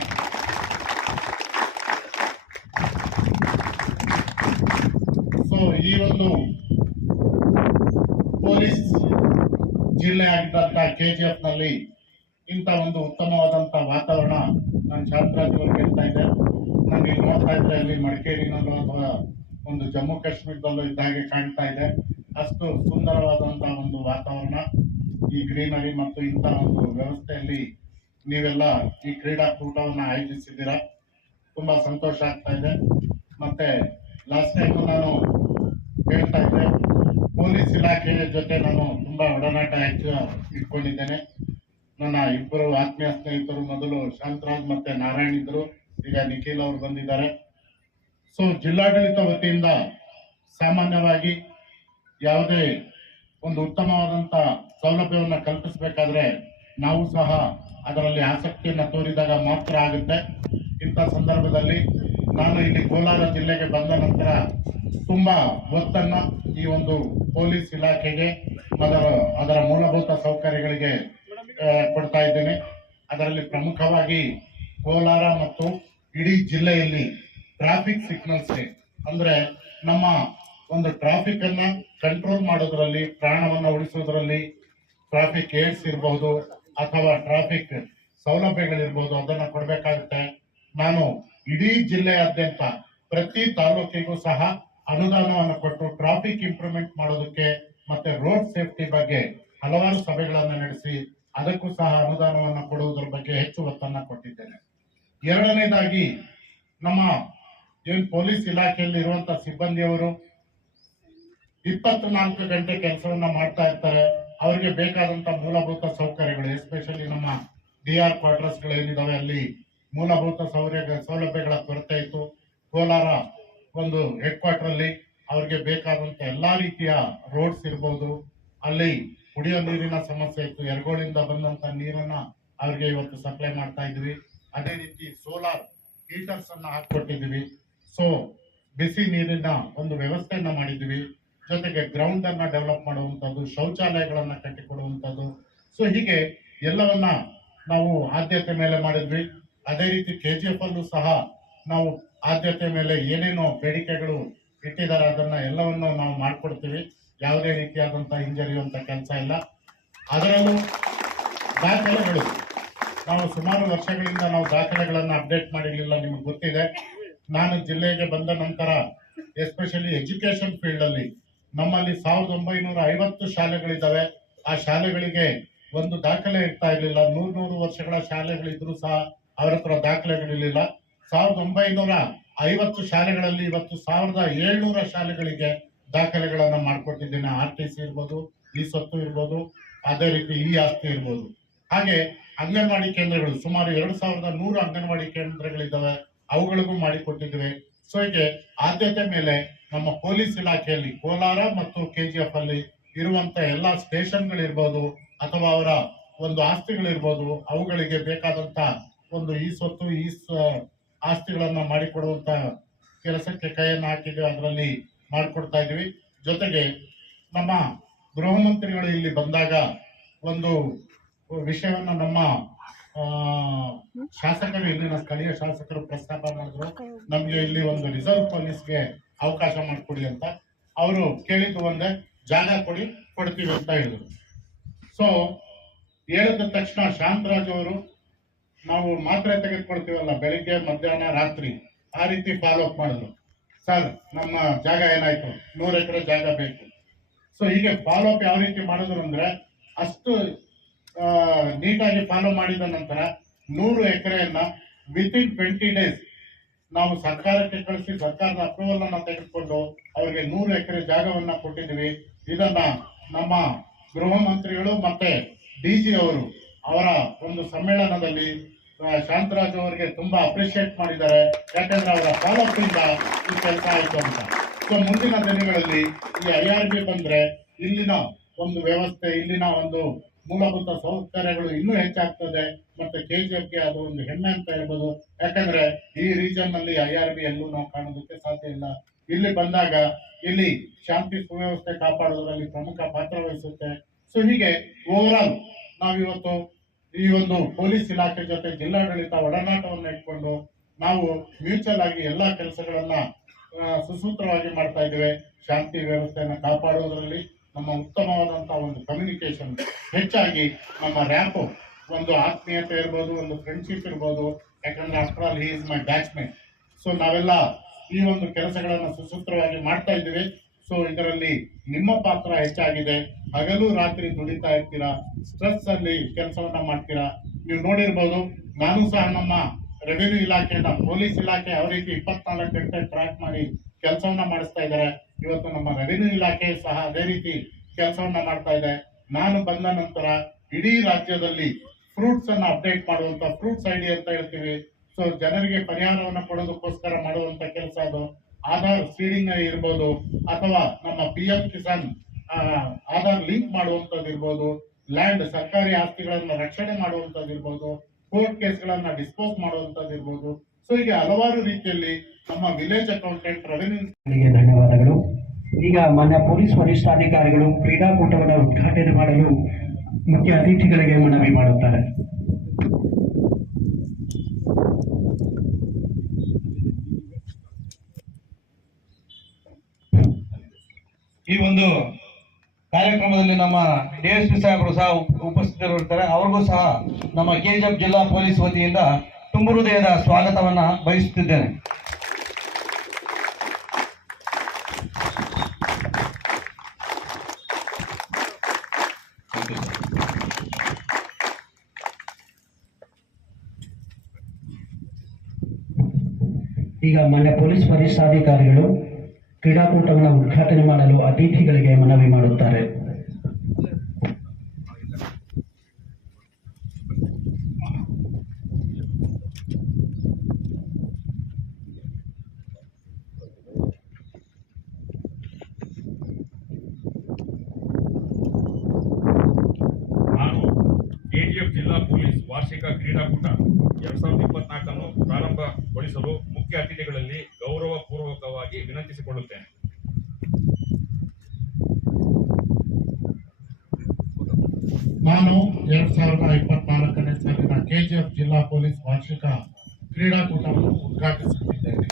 ಸೊ ಈ ಒಂದು ಪೊಲೀಸ್ ಜಿಲ್ಲೆ ಆಗಿದ್ದಂತಹ KGF ನಲ್ಲಿ ಇಂಥ ಒಂದು ಉತ್ತಮವಾದಂತಹ ವಾತಾವರಣ ನಾನು ಶಾಂತರಾಜ್ ಅವರು ಹೇಳ್ತಾ ಇದ್ದೆ. ನಾನು ಇಲ್ಲಿ ನೋಡ್ತಾ ಇದ್ದೆ, ಅಲ್ಲಿ ಮಡಿಕೇರಿನಲ್ಲೂ ಅಥವಾ ಒಂದು ಜಮ್ಮು ಕಾಶ್ಮೀರದಲ್ಲೂ ಇದ್ದ ಹಾಗೆ ಕಾಣ್ತಾ ಇದೆ. ಅಷ್ಟು ಸುಂದರವಾದಂತಹ ಒಂದು ವಾತಾವರಣ, ಈ ಗ್ರೀನರಿ ಮತ್ತು ಇಂಥ ಒಂದು ವ್ಯವಸ್ಥೆಯಲ್ಲಿ ನೀವೆಲ್ಲ ಈ ಕ್ರೀಡಾಕೂಟವನ್ನ ಆಯೋಜಿಸಿದ್ದೀರಾ. ತುಂಬಾ ಸಂತೋಷ ಆಗ್ತಾ ಇದೆ. ಮತ್ತೆ ಲಾಸ್ಟ್ ಟೈಮ್ ನಾನು ಹೇಳ್ತಾ ಇದ್ದೆ, ಪೊಲೀಸ್ ಇಲಾಖೆಯ ಜೊತೆ ನಾನು ತುಂಬಾ ಒಡನಾಟ ಹೆಚ್ಚು ಇಟ್ಕೊಂಡಿದ್ದೇನೆ. ನನ್ನ ಇಬ್ಬರು ಆತ್ಮೀಯ ಸ್ನೇಹಿತರು, ಮೊದಲು ಶಾಂತರಾಜ್ ಮತ್ತೆ ನಾರಾಯಣ್ ಇದ್ರು, ಈಗ ನಿಖಿಲ್ ಅವರು ಬಂದಿದ್ದಾರೆ. ಸೊ ಜಿಲ್ಲಾಡಳಿತ ವತಿಯಿಂದ ಸಾಮಾನ್ಯವಾಗಿ ಯಾವುದೇ ಒಂದು ಉತ್ತಮವಾದಂತ ಸೌಲಭ್ಯವನ್ನು ಕಲ್ಪಿಸಬೇಕಾದ್ರೆ ನಾವು ಸಹ ಅದರಲ್ಲಿ ಆಸಕ್ತಿಯನ್ನು ತೋರಿದಾಗ ಮಾತ್ರ ಆಗುತ್ತೆ. ಇಂಥ ಸಂದರ್ಭದಲ್ಲಿ ನಾನು ಇಲ್ಲಿ ಕೋಲಾರ ಜಿಲ್ಲೆಗೆ ಬಂದ ನಂತರ ತುಂಬಾ ಒತ್ತನ್ನ ಈ ಒಂದು ಪೊಲೀಸ್ ಇಲಾಖೆಗೆ ಅದರ ಮೂಲಭೂತ ಸೌಕರ್ಯಗಳಿಗೆ ಕೊಡ್ತಾ ಇದ್ದೇನೆ. ಅದರಲ್ಲಿ ಪ್ರಮುಖವಾಗಿ ಕೋಲಾರ ಮತ್ತು ಇಡೀ ಜಿಲ್ಲೆಯಲ್ಲಿ ಟ್ರಾಫಿಕ್ ಸಿಗ್ನಲ್ಸ್ ಅಂದ್ರೆ ನಮ್ಮ ಒಂದು ಟ್ರಾಫಿಕ್ ಅನ್ನ ಕಂಟ್ರೋಲ್ ಮಾಡೋದ್ರಲ್ಲಿ, ಪ್ರಾಣವನ್ನ ಉಳಿಸೋದ್ರಲ್ಲಿ, ಟ್ರಾಫಿಕ್ ಏಡ್ಸ್ ಇರಬಹುದು ಅಥವಾ ಟ್ರಾಫಿಕ್ ಸೌಲಭ್ಯಗಳಿರ್ಬೋದು, ಅದನ್ನ ಕೊಡಬೇಕಾಗುತ್ತೆ. ನಾನು ಇಡೀ ಜಿಲ್ಲೆಯಾದ್ಯಂತ ಪ್ರತಿ ತಾಲೂಕಿಗೂ ಸಹ ಅನುದಾನವನ್ನು ಕೊಟ್ಟು ಟ್ರಾಫಿಕ್ ಇಂಪ್ರೂವ್ಮೆಂಟ್ ಮಾಡೋದಕ್ಕೆ ಮತ್ತೆ ರೋಡ್ ಸೇಫ್ಟಿ ಬಗ್ಗೆ ಹಲವಾರು ಸಭೆಗಳನ್ನು ನಡೆಸಿ ಅದಕ್ಕೂ ಸಹ ಅನುದಾನವನ್ನು ಕೊಡುವುದರ ಬಗ್ಗೆ ಹೆಚ್ಚು ಒತ್ತನ್ನು ಕೊಟ್ಟಿದ್ದೇನೆ. ಎರಡನೇದಾಗಿ ನಮ್ಮ ಏನು ಪೊಲೀಸ್ ಇಲಾಖೆಯಲ್ಲಿ ಇರುವಂತಹ ಸಿಬ್ಬಂದಿಯವರು 24 ಗಂಟೆ ಕೆಲಸವನ್ನ ಮಾಡ್ತಾ ಇರ್ತಾರೆ. ಅವರಿಗೆ ಬೇಕಾದಂತ ಮೂಲಭೂತ ಸೌಕರ್ಯಗಳು, ಎಸ್ಪೆಷಲಿ ನಮ್ಮ DR ಕ್ವಾರ್ಟರ್ಸ್ ಗಳು ಏನಿದಾವೆ ಅಲ್ಲಿ ಮೂಲಭೂತ ಸೌಲಭ್ಯಗಳ ಕೊರತೆ ಇತ್ತು. ಕೋಲಾರ ಒಂದು ಹೆಡ್ ಕ್ವಾರ್ಟರ್ ಅಲ್ಲಿ ಅವರಿಗೆ ಬೇಕಾದಂತ ಎಲ್ಲಾ ರೀತಿಯ ರೋಡ್ಸ್ ಇರ್ಬೋದು, ಅಲ್ಲಿ ಕುಡಿಯೋ ನೀರಿನ ಸಮಸ್ಯೆ ಇತ್ತು. ಎರಗೋಳಿಂದ ಬಂದಂತ ನೀರನ್ನ ಅವ್ರಿಗೆ ಇವತ್ತು ಸಪ್ಲೈ ಮಾಡ್ತಾ ಇದ್ವಿ. ಅದೇ ರೀತಿ ಸೋಲಾರ್ ಹೀಟರ್ಸ್ ಅನ್ನ ಹಾಕೊಟ್ಟಿದ್ವಿ. ಸೊ ಬಿಸಿ ನೀರಿನ ಒಂದು ವ್ಯವಸ್ಥೆಯನ್ನ ಮಾಡಿದ್ವಿ. ಜೊತೆಗೆ ಗ್ರೌಂಡ್ ಅನ್ನ ಡೆವಲಪ್ ಮಾಡುವಂತದ್ದು, ಶೌಚಾಲಯಗಳನ್ನ ಕಟ್ಟಿಕೊಡುವಂತದ್ದು. ಸೊ ಹೀಗೆ ಎಲ್ಲವನ್ನ ನಾವು ಆದ್ಯತೆ ಮೇಲೆ ಮಾಡಿದ್ವಿ. ಅದೇ ರೀತಿ KGF ಅಲ್ಲೂ ಸಹ ನಾವು ಆದ್ಯತೆ ಮೇಲೆ ಏನೇನೋ ಬೇಡಿಕೆಗಳು ಇಟ್ಟಿದ್ದಾರೆ ಅದನ್ನ ಎಲ್ಲವನ್ನು ನಾವು ಮಾಡ್ಕೊಡ್ತೀವಿ. ಯಾವುದೇ ರೀತಿಯಾದಂತಹ ಹಿಂಜರಿಯುವಂತ ಕೆಲಸ ಇಲ್ಲ. ಅದರಲ್ಲೂ ದಾಖಲೆಗಳು, ನಾವು ಸುಮಾರು ವರ್ಷಗಳಿಂದ ನಾವು ದಾಖಲೆಗಳನ್ನ ಅಪ್ಡೇಟ್ ಮಾಡಿರ್ಲಿಲ್ಲ. ನಿಮಗೆ ಗೊತ್ತಿದೆ, ನಾನು ಜಿಲ್ಲೆಗೆ ಬಂದ ನಂತರ ಎಸ್ಪೆಷಲಿ ಎಜುಕೇಶನ್ ಫೀಲ್ಡ್ ಅಲ್ಲಿ ನಮ್ಮಲ್ಲಿ 1950 ಶಾಲೆಗಳಿದ್ದಾವೆ. ಆ ಶಾಲೆಗಳಿಗೆ ಒಂದು ದಾಖಲೆ ಇರ್ತಾ ಇರ್ಲಿಲ್ಲ. 100 ವರ್ಷಗಳ ಶಾಲೆಗಳಿದ್ರು ಸಹ ಅವರ ಹತ್ರ ದಾಖಲೆಗಳಿರಲಿಲ್ಲ. 1950 ಶಾಲೆಗಳಲ್ಲಿ ಇವತ್ತು 1700 ಶಾಲೆಗಳಿಗೆ ದಾಖಲೆಗಳನ್ನ ಮಾಡ್ಕೊಟ್ಟಿದ್ದೇನೆ. RTC ಇರ್ಬೋದು, ಈ ಸ್ವತ್ತು ಇರ್ಬೋದು, ಅದೇ ರೀತಿ ಈ ಆಸ್ತಿ ಇರ್ಬೋದು. ಹಾಗೆ ಅಂಗನವಾಡಿ ಕೇಂದ್ರಗಳು ಸುಮಾರು 2100 ಅಂಗನವಾಡಿ ಕೇಂದ್ರಗಳಿದ್ದಾವೆ, ಅವುಗಳಿಗೂ ಮಾಡಿಕೊಟ್ಟಿದ್ದೇವೆ. ಸೊ ಹೀಗೆ ಆದ್ಯತೆ ಮೇಲೆ ನಮ್ಮ ಪೊಲೀಸ್ ಇಲಾಖೆಯಲ್ಲಿ ಕೋಲಾರ ಮತ್ತು KGF ಅಲ್ಲಿ ಇರುವಂತ ಎಲ್ಲಾ ಸ್ಟೇಷನ್ಗಳಿರ್ಬೋದು ಅಥವಾ ಅವರ ಒಂದು ಆಸ್ತಿಗಳಿರ್ಬೋದು, ಅವುಗಳಿಗೆ ಬೇಕಾದಂತ ಒಂದು ಈ ಸ್ವತ್ತು ಈ ಆಸ್ತಿಗಳನ್ನ ಮಾಡಿಕೊಡುವಂತ ಕೆಲಸಕ್ಕೆ ಕೈಯನ್ನು ಹಾಕಿದ್ವಿ. ಅದರಲ್ಲಿ ಮಾಡಿಕೊಡ್ತಾ ಇದ್ವಿ. ಜೊತೆಗೆ ನಮ್ಮ ಗೃಹ ಮಂತ್ರಿಗಳು ಇಲ್ಲಿ ಬಂದಾಗ ಒಂದು ವಿಷಯವನ್ನ ನಮ್ಮ ಶಾಸಕರು, ಇಲ್ಲಿನ ಸ್ಥಳೀಯ ಶಾಸಕರು ಪ್ರಸ್ತಾಪ ಮಾಡಿದ್ರು. ನಮ್ಗೆ ಇಲ್ಲಿ ಒಂದು ರಿಸರ್ವ್ ಪೊಲೀಸ್ಗೆ ಅವಕಾಶ ಮಾಡಿಕೊಡಿ ಅಂತ. ಅವರು ಕೇಳಿದ್ದು ಒಂದೇ, ಜಾಗ ಕೊಡ್ತೀವಿ ಅಂತ ಹೇಳಿದ್ರು. ಸೊ ಹೇಳಿದ ತಕ್ಷಣ ಶಾಂತರಾಜ್ ಅವರು, ನಾವು ಮಾತ್ರೆ ತೆಗೆದುಕೊಳ್ತೀವಲ್ಲ ಬೆಳಿಗ್ಗೆ ಮಧ್ಯಾಹ್ನ ರಾತ್ರಿ, ಆ ರೀತಿ ಫಾಲೋ ಅಪ್ ಮಾಡಿದ್ರು. ಸರ್ ನಮ್ಮ ಜಾಗ ಏನಾಯ್ತು, 100 ಎಕರೆ ಜಾಗ ಬೇಕು. ಸೊ ಹೀಗೆ ಫಾಲೋ ಅಪ್ ಯಾವ ರೀತಿ ಮಾಡಿದ್ರು ಅಂದ್ರೆ, ಅಷ್ಟು ನೀಟಾಗಿ ಫಾಲೋ ಮಾಡಿದ ನಂತರ 100 ಎಕರೆಯನ್ನ ವಿತಿನ್ 20 ಡೇಸ್ ನಾವು ಸರ್ಕಾರಕ್ಕೆ ಕಳಿಸಿ ಸರ್ಕಾರದ ಅಪ್ರೂವಲ್ ಅನ್ನ ತೆಗೆದುಕೊಂಡು ಅವರಿಗೆ 100 ಎಕರೆ ಜಾಗವನ್ನ ಕೊಟ್ಟಿದ್ವಿ. ಇದನ್ನ ನಮ್ಮ ಗೃಹ ಮಂತ್ರಿಗಳು ಮತ್ತೆ DG ಅವರು ಅವರ ಒಂದು ಸಮ್ಮೇಳನದಲ್ಲಿ ಶಾಂತರಾಜ್ ಅವರಿಗೆ ತುಂಬಾ ಅಪ್ರಿಶಿಯೇಟ್ ಮಾಡಿದ್ದಾರೆ. ಯಾಕಂದ್ರೆ ಅವರ ಫಾಲೋಅಪ್ ಇಂದ ಈ ಕೆಲಸ ಆಯ್ತು ಅಂತ. ಸೊ ಮುಂದಿನ ದಿನಗಳಲ್ಲಿ ಈ IRB ಬಂದ್ರೆ ಇಲ್ಲಿನ ಒಂದು ವ್ಯವಸ್ಥೆ, ಇಲ್ಲಿನ ಒಂದು ಮೂಲಭೂತ ಸೌಕರ್ಯಗಳು ಇನ್ನೂ ಹೆಚ್ಚಾಗ್ತದೆ. ಮತ್ತೆ KGFಗೆ ಅದು ಒಂದು ಹೆಮ್ಮೆ ಅಂತ ಹೇಳ್ಬೋದು. ಯಾಕಂದ್ರೆ ಈ ರೀಜನ್ ನಲ್ಲಿ IRB ಎಲ್ಲೂ ನಾವು ಕಾಣೋದಕ್ಕೆ ಸಾಧ್ಯ ಇಲ್ಲ. ಇಲ್ಲಿ ಬಂದಾಗ ಇಲ್ಲಿ ಶಾಂತಿ ಸುವ್ಯವಸ್ಥೆ ಕಾಪಾಡೋದ್ರಲ್ಲಿ ಪ್ರಮುಖ ಪಾತ್ರ ವಹಿಸುತ್ತೆ. ಸೊ ಹೀಗೆ ಓವರ್ ಆಲ್ ನಾವಿವತ್ತು ಈ ಒಂದು ಪೊಲೀಸ್ ಇಲಾಖೆ ಜೊತೆ ಜಿಲ್ಲಾಡಳಿತ ಒಡನಾಟವನ್ನು ಇಟ್ಕೊಂಡು ನಾವು ಮ್ಯೂಚುವಲ್ ಆಗಿ ಎಲ್ಲಾ ಕೆಲಸಗಳನ್ನ ಸುಸೂತ್ರವಾಗಿ ಮಾಡ್ತಾ ಇದ್ದೇವೆ. ಶಾಂತಿ ವ್ಯವಸ್ಥೆಯನ್ನ ಕಾಪಾಡುವುದರಲ್ಲಿ ನಮ್ಮ ಉತ್ತಮವಾದಂತಹ ಒಂದು ಕಮ್ಯುನಿಕೇಶನ್ ಹೆಚ್ಚಾಗಿ ನಮ್ಮ ರ್ಯಾಪ್ ಒಂದು ಆತ್ಮೀಯತೆ ಇರ್ಬೋದು, ಒಂದು ಫ್ರೆಂಡ್ಶಿಪ್ ಇರ್ಬೋದು. ಯಾಕಂದ್ರೆ after all he is my batchmate. So ನಾವೆಲ್ಲ ಈ ಒಂದು ಕೆಲಸಗಳನ್ನ ಸುಸೂತ್ರವಾಗಿ ಮಾಡ್ತಾ ಇದ್ದೀವಿ. ಸೊ ಇದರಲ್ಲಿ ನಿಮ್ಮ ಪಾತ್ರ ಹೆಚ್ಚಾಗಿದೆ. ಹಗಲು ರಾತ್ರಿ ದುಡಿತಾ ಇರ್ತೀರಾ, ಸ್ಟ್ರೆಸ್ ಅಲ್ಲಿ ಕೆಲಸವನ್ನ ಮಾಡ್ತೀರಾ. ನೀವು ನೋಡಿರ್ಬೋದು. ನಾನು ಸಹ ನಮ್ಮ ರೆವಿನ್ಯೂ ಇಲಾಖೆಯಿಂದ ಪೊಲೀಸ್ ಇಲಾಖೆ ಯಾವ ರೀತಿ 24 ಗಂಟೆ ಟ್ರ್ಯಾಕ್ ಮಾಡಿ ಕೆಲಸವನ್ನ ಮಾಡಿಸ್ತಾ ಇದ್ದಾರೆ, ಇವತ್ತು ನಮ್ಮ ರೆವಿನ್ಯೂ ಇಲಾಖೆ ಸಹ ಅದೇ ರೀತಿ ಕೆಲಸವನ್ನ ಮಾಡ್ತಾ ಇದೆ. ನಾನು ಬಂದ ನಂತರ ಇಡೀ ರಾಜ್ಯದಲ್ಲಿ ಫ್ರೂಟ್ಸ್ ಅನ್ನ ಅಪ್ಡೇಟ್ ಮಾಡುವಂತ ಫ್ರೂಟ್ಸ್ ಐಡಿ ಅಂತ ಹೇಳ್ತೀವಿ. ಸೊ ಜನರಿಗೆ ಪರಿಹಾರವನ್ನ ಕೊಡೋದಕ್ಕೋಸ್ಕರ ಮಾಡುವಂತ ಕೆಲಸ ಅದು. ಆಧಾರ್ ಸೀಡಿಂಗ್ ಇರ್ಬೋದು, ಅಥವಾ ನಮ್ಮ PM ಕಿಸಾನ್ ಆಧಾರ್ ಲಿಂಕ್ ಮಾಡುವಂತದ್ದು ಇರ್ಬೋದು, ಲ್ಯಾಂಡ್ ಸರ್ಕಾರಿ ಆಸ್ತಿಗಳನ್ನ ರಕ್ಷಣೆ ಮಾಡುವಂತದ್ದು ಇರ್ಬೋದು, ಕೋರ್ಟ್ ಕೇಸ್ಗಳನ್ನ ಡಿಸ್ಪೋಸ್ ಮಾಡುವಂತದ್ದು ಇರ್ಬೋದು. ಸೊ ಹೀಗೆ ಹಲವಾರು ರೀತಿಯಲ್ಲಿ ನಮ್ಮ ವಿಲೇಜ್ ಅಕೌಂಟೆಂಟ್ ರೆವಿನ್ಯೂ ಧನ್ಯವಾದಗಳು. ಈಗ ಮಾನ್ಯ ಪೊಲೀಸ್ ವರಿಷ್ಠಾಧಿಕಾರಿಗಳು ಕ್ರೀಡಾಕೂಟವನ್ನು ಉದ್ಘಾಟನೆ ಮಾಡಲು ಮುಖ್ಯ ಅತಿಥಿಗಳಿಗೆ ಮನವಿ ಮಾಡುತ್ತಾರೆ. ಈ ಒಂದು ಕಾರ್ಯಕ್ರಮದಲ್ಲಿ ನಮ್ಮ DSP ಸಾಹೇಬರು ಸಹ ಉಪಸ್ಥಿತರಿರ್ತಾರೆ. ಅವ್ರಿಗೂ ಸಹ ನಮ್ಮ KGF ಜಿಲ್ಲಾ ಪೊಲೀಸ್ ವತಿಯಿಂದ ತುಂಬು ಹೃದಯದ ಸ್ವಾಗತವನ್ನ ಬಯಸುತ್ತಿದ್ದೇನೆ. ಈಗ ಮಾನ್ಯ ಪೊಲೀಸ್ ವರಿಷ್ಠಾಧಿಕಾರಿಗಳು ಕ್ರೀಡಾಕೂಟವನ್ನು ಉದ್ಘಾಟನೆ ಮಾಡಲು ಅತಿಥಿಗಳಿಗೆ ಮನವಿ ಮಾಡುತ್ತಾರೆ. ನಾನು KGF ಜಿಲ್ಲಾ ಪೊಲೀಸ್ ವಾರ್ಷಿಕ ಕ್ರೀಡಾಕೂಟ 2024 ಪ್ರಾರಂಭಗೊಳಿಸಲು ಮುಖ್ಯ ಅತಿಥಿಗಳಲ್ಲಿ ಗೌರವಪೂರ್ವಕವಾಗಿ ವಿನಂತಿಸಿಕೊಳ್ಳುತ್ತೇನೆ. ನಾನು 2024ನೇ ಸಾಲಿನ KGF ಜಿಲ್ಲಾ ಪೊಲೀಸ್ ವಾರ್ಷಿಕ ಕ್ರೀಡಾಕೂಟವನ್ನು ಉದ್ಘಾಟಿಸುತ್ತಿದ್ದೇನೆ.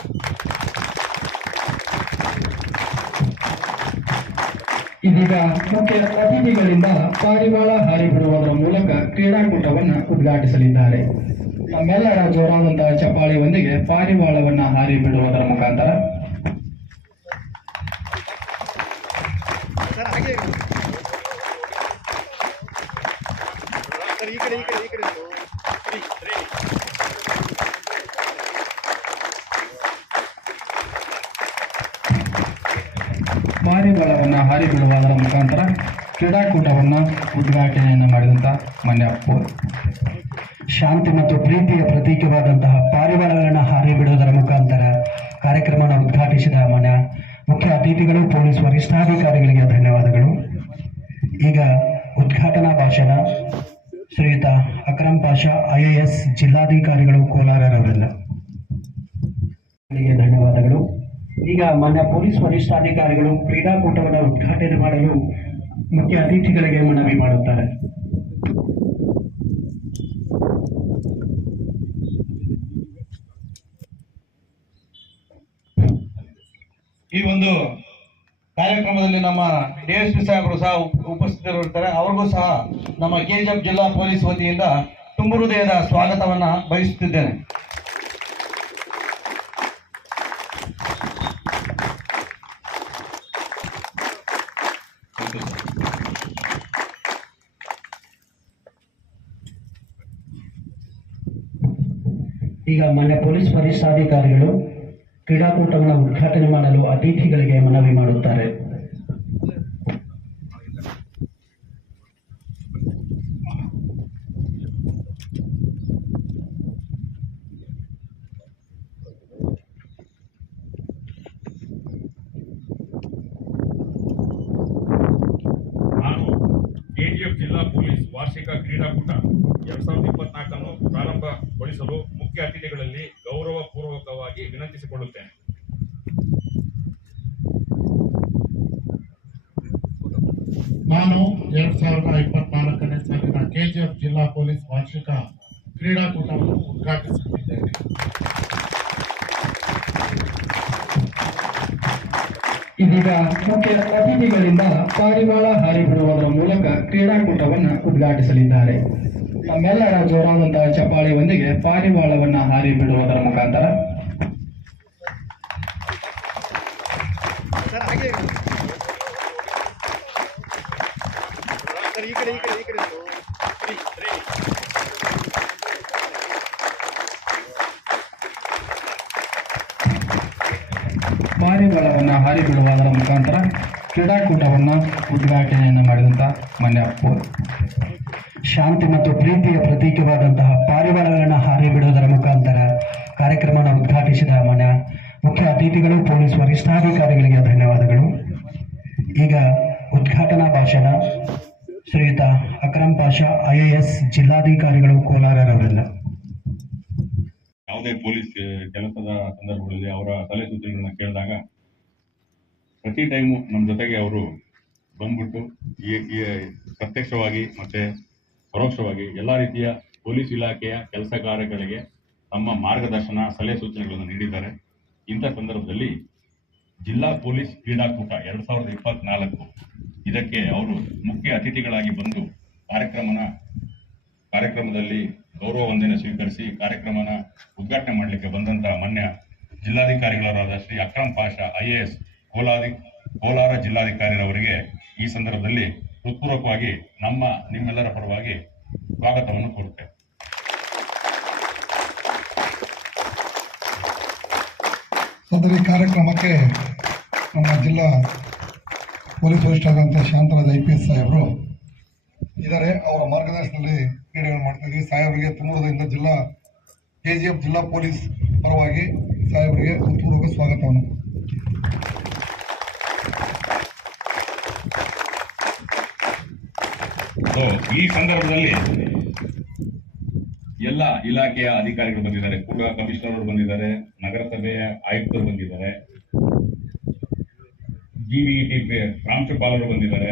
ಇದೀಗ ಮುಖ್ಯ ಅತಿಥಿಗಳಿಂದ ಪಾರಿವಾಳ ಹಾರಿ ಬಿಡುವುದರ ಮೂಲಕ ಕ್ರೀಡಾಕೂಟವನ್ನು ಉದ್ಘಾಟಿಸಲಿದ್ದಾರೆ. ನಮ್ಮೆಲ್ಲರ ಜೋರಾದಂತಹ ಚಪ್ಪಾಳಿಯೊಂದಿಗೆ ಪಾರಿವಾಳವನ್ನ ಹಾರಿ ಬಿಡುವುದರ ಮುಖಾಂತರ ಪಾರಿವಾಳವನ್ನ ಹಾರಿ ಬಿಡುವುದರ ಮುಖಾಂತರ ಕ್ರೀಡಾಕೂಟವನ್ನು ಉದ್ಘಾಟನೆಯನ್ನು ಮಾಡಿದಂಥ ಮಾನ್ಯ ಶಾಂತಿ ಮತ್ತು ಪ್ರೀತಿಯ ಪ್ರತೀಕವಾದಂತಹ ಪಾರಿವಾಳಗಳನ್ನು ಹಾರಿ ಬಿಡುವುದರ ಮುಖಾಂತರ ಕಾರ್ಯಕ್ರಮವನ್ನು ಉದ್ಘಾಟಿಸಿದ ಮಾನ್ಯ ಮುಖ್ಯ ಅತಿಥಿಗಳು ಪೊಲೀಸ್ ವರಿಷ್ಠಾಧಿಕಾರಿಗಳಿಗೆ ಧನ್ಯವಾದಗಳು. ಈಗ ಉದ್ಘಾಟನಾ ಭಾಷಣ ಶ್ರೀಯುತ ಅಕ್ರಮ್ ಪಾಷಾ IAS ಜಿಲ್ಲಾಧಿಕಾರಿಗಳು ಕೋಲಾರರವರಿಂದ ಧನ್ಯವಾದಗಳು. ಈಗ ಮಾನ್ಯ ಪೊಲೀಸ್ ವರಿಷ್ಠಾಧಿಕಾರಿಗಳು ಕ್ರೀಡಾಕೂಟವನ್ನು ಉದ್ಘಾಟನೆ ಮಾಡಲು ಮುಖ್ಯ ಅತಿಥಿಗಳಿಗೆ ಮನವಿ ಮಾಡುತ್ತಾರೆ. ಈ ಒಂದು ಕಾರ್ಯಕ್ರಮದಲ್ಲಿ ನಮ್ಮ DSP ಸಾಹೇಬರು ಸಹ ಉಪಸ್ಥಿತರಿರ್ತಾರೆ. ಅವ್ರಿಗೂ ಸಹ ನಮ್ಮ KGF ಜಿಲ್ಲಾ ಪೊಲೀಸ್ ವತಿಯಿಂದ ತುಂಬು ಹೃದಯದ ಸ್ವಾಗತವನ್ನ ಬಯಸುತ್ತಿದ್ದೇನೆ. ಈಗ ಮಾನ್ಯ ಪೊಲೀಸ್ ವರಿಷ್ಠಾಧಿಕಾರಿಗಳು ಕ್ರೀಡಾಕೂಟವನ್ನು ಉದ್ಘಾಟನೆ ಮಾಡಲು ಅತಿಥಿಗಳಿಗೆ ಮನವಿ ಮಾಡುತ್ತಾರೆ. ನಾನು KGF ಜಿಲ್ಲಾ ಪೊಲೀಸ್ ವಾರ್ಷಿಕ ಕ್ರೀಡಾಕೂಟ 2024 ಪ್ರಾರಂಭಗೊಳಿಸಲು ಮುಖ್ಯ ಅತಿಥಿಗಳಲ್ಲಿ ಗೌರವಪೂರ್ವಕವಾಗಿ ವಿನಂತಿಸಿಕೊಳ್ಳುತ್ತೇನೆ. ನಾನು 2024ನೇ ಸಾಲಿನ KGF ಜಿಲ್ಲಾ ಪೊಲೀಸ್ ವಾರ್ಷಿಕ ಕ್ರೀಡಾಕೂಟವನ್ನು ಉದ್ಘಾಟಿಸುತ್ತಿದ್ದೇನೆ. ಇದೀಗ ಮುಖ್ಯ ಅತಿಥಿಗಳಿಂದ ಪಾರಿವಾಳ ಹಾರಿ ಬಿಡುವುದರ ಮೂಲಕ ಕ್ರೀಡಾಕೂಟವನ್ನು ಉದ್ಘಾಟಿಸಲಿದ್ದಾರೆ. ನಮ್ಮೆಲ್ಲರ ಜೋರಾದಂತಹ ಚಪ್ಪಾಳಿಯೊಂದಿಗೆ ಪಾರಿವಾಳವನ್ನ ಹಾರಿ ಬಿಡುವುದರ ಮುಖಾಂತರ ಪಾರಿವಾಳವನ್ನು ಹಾರಿ ಬಿಡುವುದರ ಮುಖಾಂತರ ಕ್ರೀಡಾಕೂಟವನ್ನು ಉದ್ಘಾಟನೆಯನ್ನು ಮಾಡಿದಂಥ ಮಾನ್ಯ ಶಾಂತಿ ಮತ್ತು ಪ್ರೀತಿಯ ಪ್ರತೀಕವಾದಂತಹ ಪಾರಿವಾಳಗಳನ್ನು ಹಾರಿ ಬಿಡುವುದರ ಮುಖಾಂತರ ಕಾರ್ಯಕ್ರಮವನ್ನು ಉದ್ಘಾಟಿಸಿದ ಮಾನ್ಯ ಮುಖ್ಯ ಅತಿಥಿಗಳು ಪೊಲೀಸ್ ವರಿಷ್ಠಾಧಿಕಾರಿಗಳಿಗೆ ಧನ್ಯವಾದಗಳು. ಈಗ ಉದ್ಘಾಟನಾ ಭಾಷಣ ಶ್ರೀಯುತ ಅಕ್ರಮ್ ಪಾಷಾ IAS ಜಿಲ್ಲಾಧಿಕಾರಿಗಳು ಕೋಲಾರರವರಿಂದ. ಯಾವುದೇ ಪೊಲೀಸ್ ಕೆಲಸದ ಸಂದರ್ಭಗಳಲ್ಲಿ ಅವರ ಸಲಹೆ ಸೂಚನೆಗಳನ್ನ ಕೇಳಿದಾಗ ಪ್ರತಿ ಟೈಮು ನಮ್ಮ ಜೊತೆಗೆ ಅವರು ಬಂದ್ಬಿಟ್ಟು ಈ ಪ್ರತ್ಯಕ್ಷವಾಗಿ ಮತ್ತೆ ಪರೋಕ್ಷವಾಗಿ ಎಲ್ಲ ರೀತಿಯ ಪೊಲೀಸ್ ಇಲಾಖೆಯ ಕೆಲಸ ಕಾರ್ಯಗಳಿಗೆ ತಮ್ಮ ಮಾರ್ಗದರ್ಶನ ಸಲಹೆ ಸೂಚನೆಗಳನ್ನು ನೀಡಿದ್ದಾರೆ. ಇಂಥ ಸಂದರ್ಭದಲ್ಲಿ ಜಿಲ್ಲಾ ಪೊಲೀಸ್ ಕ್ರೀಡಾಕೂಟ 2024 ಇದಕ್ಕೆ ಅವರು ಮುಖ್ಯ ಅತಿಥಿಗಳಾಗಿ ಬಂದು ಕಾರ್ಯಕ್ರಮದಲ್ಲಿ ಗೌರವ ವಂದನೆ ಸ್ವೀಕರಿಸಿ ಕಾರ್ಯಕ್ರಮನ ಉದ್ಘಾಟನೆ ಮಾಡಲಿಕ್ಕೆ ಬಂದಂತ ಮಾನ್ಯ ಜಿಲ್ಲಾಧಿಕಾರಿಗಳಾದ ಶ್ರೀ ಅಕ್ರಮ್ ಪಾಷಾ IAS ಕೋಲಾರ ಜಿಲ್ಲಾಧಿಕಾರಿಯವರಿಗೆ ಈ ಸಂದರ್ಭದಲ್ಲಿ ಹೃತ್ಪೂರ್ವಕವಾಗಿ ನಿಮ್ಮೆಲ್ಲರ ಪರವಾಗಿ ಸ್ವಾಗತವನ್ನು ಕೋರುತ್ತೇವೆ. ಸದರಿ ಕಾರ್ಯಕ್ರಮಕ್ಕೆ ನಮ್ಮ ಜಿಲ್ಲಾ ಪೊಲೀಸ್ ವರಿಷ್ಠರಾದಂಥ ಶಾಂತರಾಜ್ IPS ಸಾಹೇಬರು ಇದ್ದಾರೆ. ಅವರ ಮಾರ್ಗದರ್ಶನದಲ್ಲಿ ಕ್ರೀಡೆಗಳು ಮಾಡ್ತಾ ಇದ್ದೀವಿ. ಸಾಹೇಬರಿಗೆ ತುಮಕೂರಿನಿಂದ ಜಿಲ್ಲಾ KGF ಜಿಲ್ಲಾ ಪೊಲೀಸ್ ಪರವಾಗಿ ಸಾಹೇಬರಿಗೆ ಹೃತ್ಪೂರ್ವಕ ಸ್ವಾಗತವನ್ನು. ಈ ಸಂದರ್ಭದಲ್ಲಿ ಎಲ್ಲ ಇಲಾಖೆಯ ಅಧಿಕಾರಿಗಳು ಬಂದಿದ್ದಾರೆ, ಕೂಡ ಕಮಿಷನರ್ ಅವರು ಬಂದಿದ್ದಾರೆ, ನಗರಸಭೆಯ ಆಯುಕ್ತರು ಬಂದಿದ್ದಾರೆ, GVET ಪ್ರಾಂಶುಪಾಲರು ಬಂದಿದ್ದಾರೆ,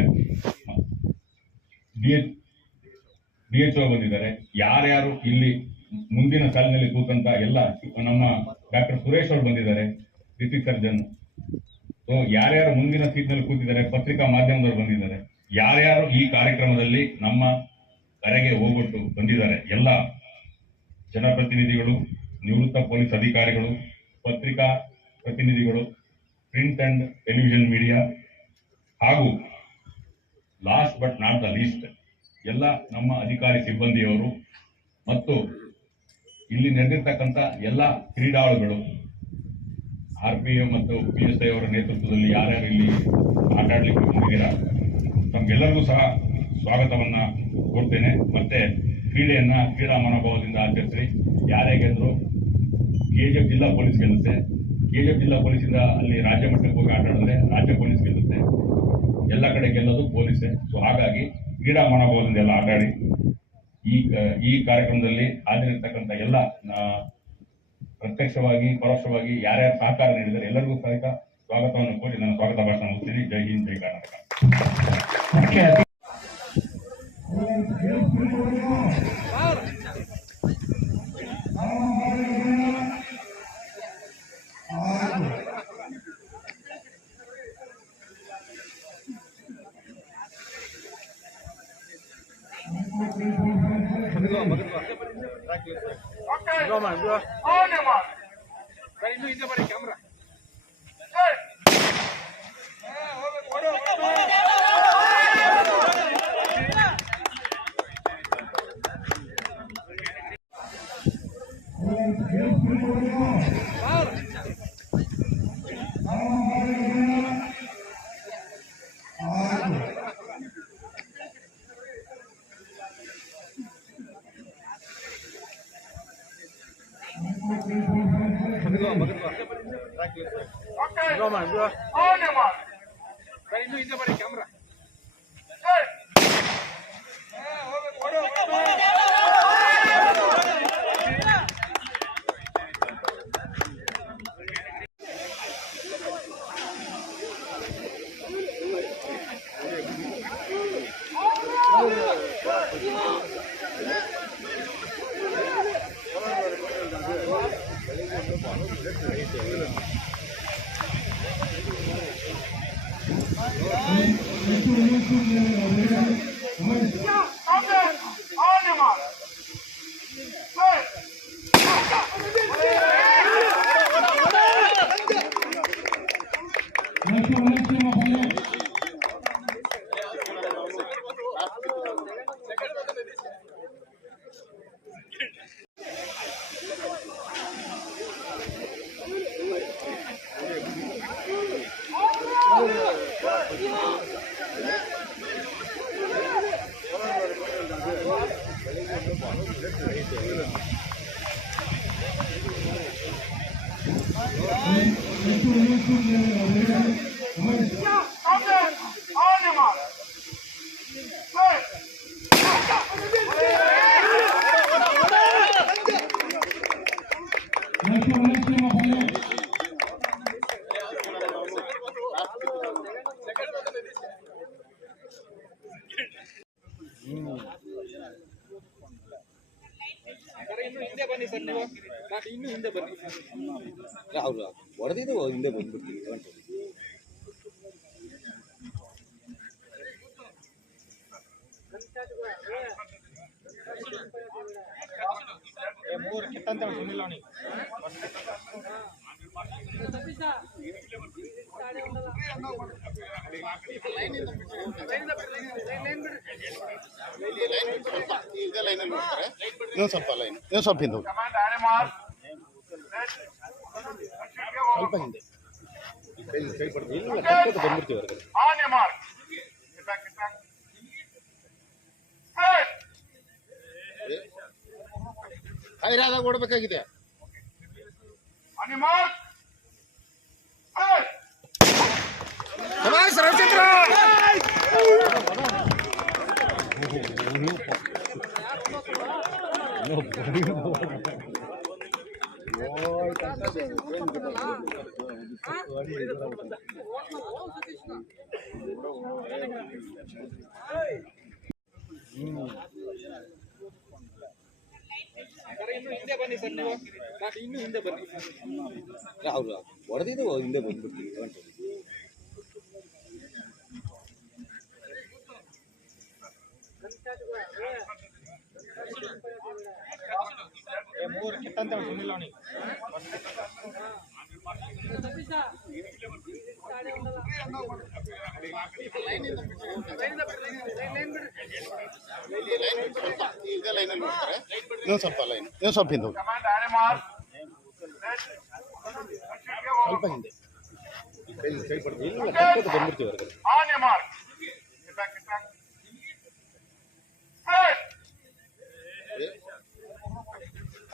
DHO ಬಂದಿದ್ದಾರೆ. ಯಾರ್ಯಾರು ಇಲ್ಲಿ ಮುಂದಿನ ಸಾಲಿನಲ್ಲಿ ಕೂತಂತ ಎಲ್ಲ ನಮ್ಮ ಡಾಕ್ಟರ್ ಸುರೇಶ್ ಅವರು ಬಂದಿದ್ದಾರೆ, ಡಿಸ್ಟ್ರಿಕ್ಟ್ ಸರ್ಜನ್. ಸೊ ಯಾರ್ಯಾರು ಮುಂದಿನ ಸೀಟ್ನಲ್ಲಿ ಕೂತಿದ್ದಾರೆ, ಪತ್ರಿಕಾ ಮಾಧ್ಯಮದವರು ಬಂದಿದ್ದಾರೆ. ಯಾರ್ಯಾರು ಈ ಕಾರ್ಯಕ್ರಮದಲ್ಲಿ ನಮ್ಮ ಕರೆಗೆ ಹೋಗ್ಬಿಟ್ಟು ಬಂದಿದ್ದಾರೆ, ಎಲ್ಲ ಜನಪ್ರತಿನಿಧಿಗಳು, ನಿವೃತ್ತ ಪೊಲೀಸ್ ಅಧಿಕಾರಿಗಳು, ಪತ್ರಿಕಾ ಪ್ರತಿನಿಧಿಗಳು, ಪ್ರಿಂಟ್ ಅಂಡ್ ಟೆಲಿವಿಷನ್ ಮೀಡಿಯಾ ಹಾಗೂ last but not the least ಎಲ್ಲ ನಮ್ಮ ಅಧಿಕಾರಿ ಸಿಬ್ಬಂದಿಯವರು ಮತ್ತು ಇಲ್ಲಿ ನಡೆದಿರ್ತಕ್ಕಂಥ ಎಲ್ಲ ಕ್ರೀಡಾಳುಗಳು, RPO ಮತ್ತು PSI ಅವರ ನೇತೃತ್ವದಲ್ಲಿ ಯಾರ್ಯಾರು ಇಲ್ಲಿ ಆಟ ಆಡ್ಲಿಕ್ಕೆ ಬಂದಿದ್ದೀರಾ ತಮ್ಗೆಲ್ಲರಿಗೂ ಸಹ ಸ್ವಾಗತವನ್ನ ಕೊಡ್ತೇನೆ. ಮತ್ತೆ ಕ್ರೀಡಾ ಮನೋಭಾವದಿಂದ ಆಚರಿಸಿ. ಯಾರೇ ಗೆದ್ರು KGF ಜಿಲ್ಲಾ ಪೊಲೀಸ್ ಗೆಲ್ಲುತ್ತೆ, KGF ಜಿಲ್ಲಾ ಪೊಲೀಸಿಂದ ಅಲ್ಲಿ ರಾಜ್ಯ ಮಟ್ಟಕ್ಕೆ ಹೋಗಿ ಆಟ ಆಡಿದ್ರೆ ರಾಜ್ಯ ಪೊಲೀಸ್ ಗೆಲ್ಲುತ್ತೆ, ಎಲ್ಲ ಕಡೆ ಗೆಲ್ಲೋದು ಪೊಲೀಸೇ. ಸೊ ಹಾಗಾಗಿ ಕ್ರೀಡಾ ಮನೋಭಾವದಿಂದ ಎಲ್ಲ ಆಟ ಆಡಿ ಈ ಕಾರ್ಯಕ್ರಮದಲ್ಲಿ ಹಾಜರಿರ್ತಕ್ಕಂಥ ಎಲ್ಲ ಪ್ರತ್ಯಕ್ಷವಾಗಿ ಪರೋಕ್ಷವಾಗಿ ಯಾರ್ಯಾರು ಸಹಕಾರ ನೀಡಿದ್ದಾರೆ ಎಲ್ಲರಿಗೂ ಸಹಿತ ಸ್ವಾಗತವನ್ನು ಕೋರಿ ನನ್ನ ಸ್ವಾಗತ ಭಾಷಣ ಮುಗಿಸ್ತೀನಿ. ಜೈ ಹಿಂದ್, ಜೈ ಕರ್ನಾಟಕ. ಹೊಡೆದಿದ್ದು ಹಿಂದೆ ಬಂದ್ಬಿಡ್ತೀವಿ. ಸ್ವಲ್ಪ ಲೈನ್ ಸ್ವಲ್ಪ ಹಿಂದೆ ಸ್ವಲ್ಪ ಹಿಂದೆ ಬಂದ್ಬಿಡ್ತೀವಿ ಹೊರಗಡೆ. ಐರಾದಾಗ ಓಡಬೇಕಾಗಿದೆ. ಹೊಡೆದಿದ್ದು ಹಿಂದೆ ಬಂದ್ಬಿಡ್ತೀವಿ. ಸ್ವಲ್ಪ ಲೈನ್ ಸ್ವಲ್ಪ ಹಿಂದೆ ಸ್ವಲ್ಪ ಹಿಂದೆ ಬಂದ್ಬಿಡ್ತೀವಿ ಹೊರಗಡೆ.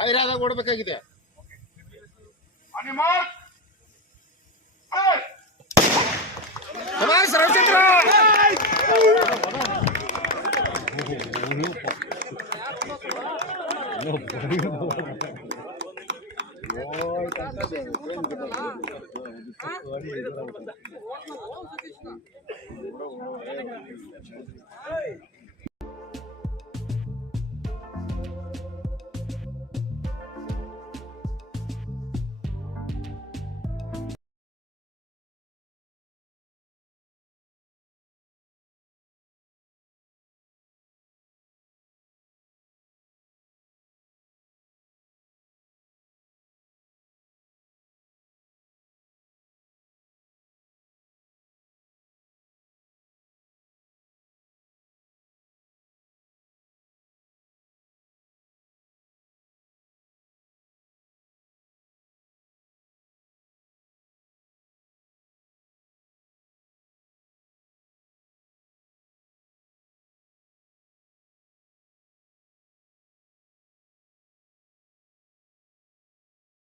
ಐರಾದಾಗ ಓಡಬೇಕಾಗಿದೆ. Hey!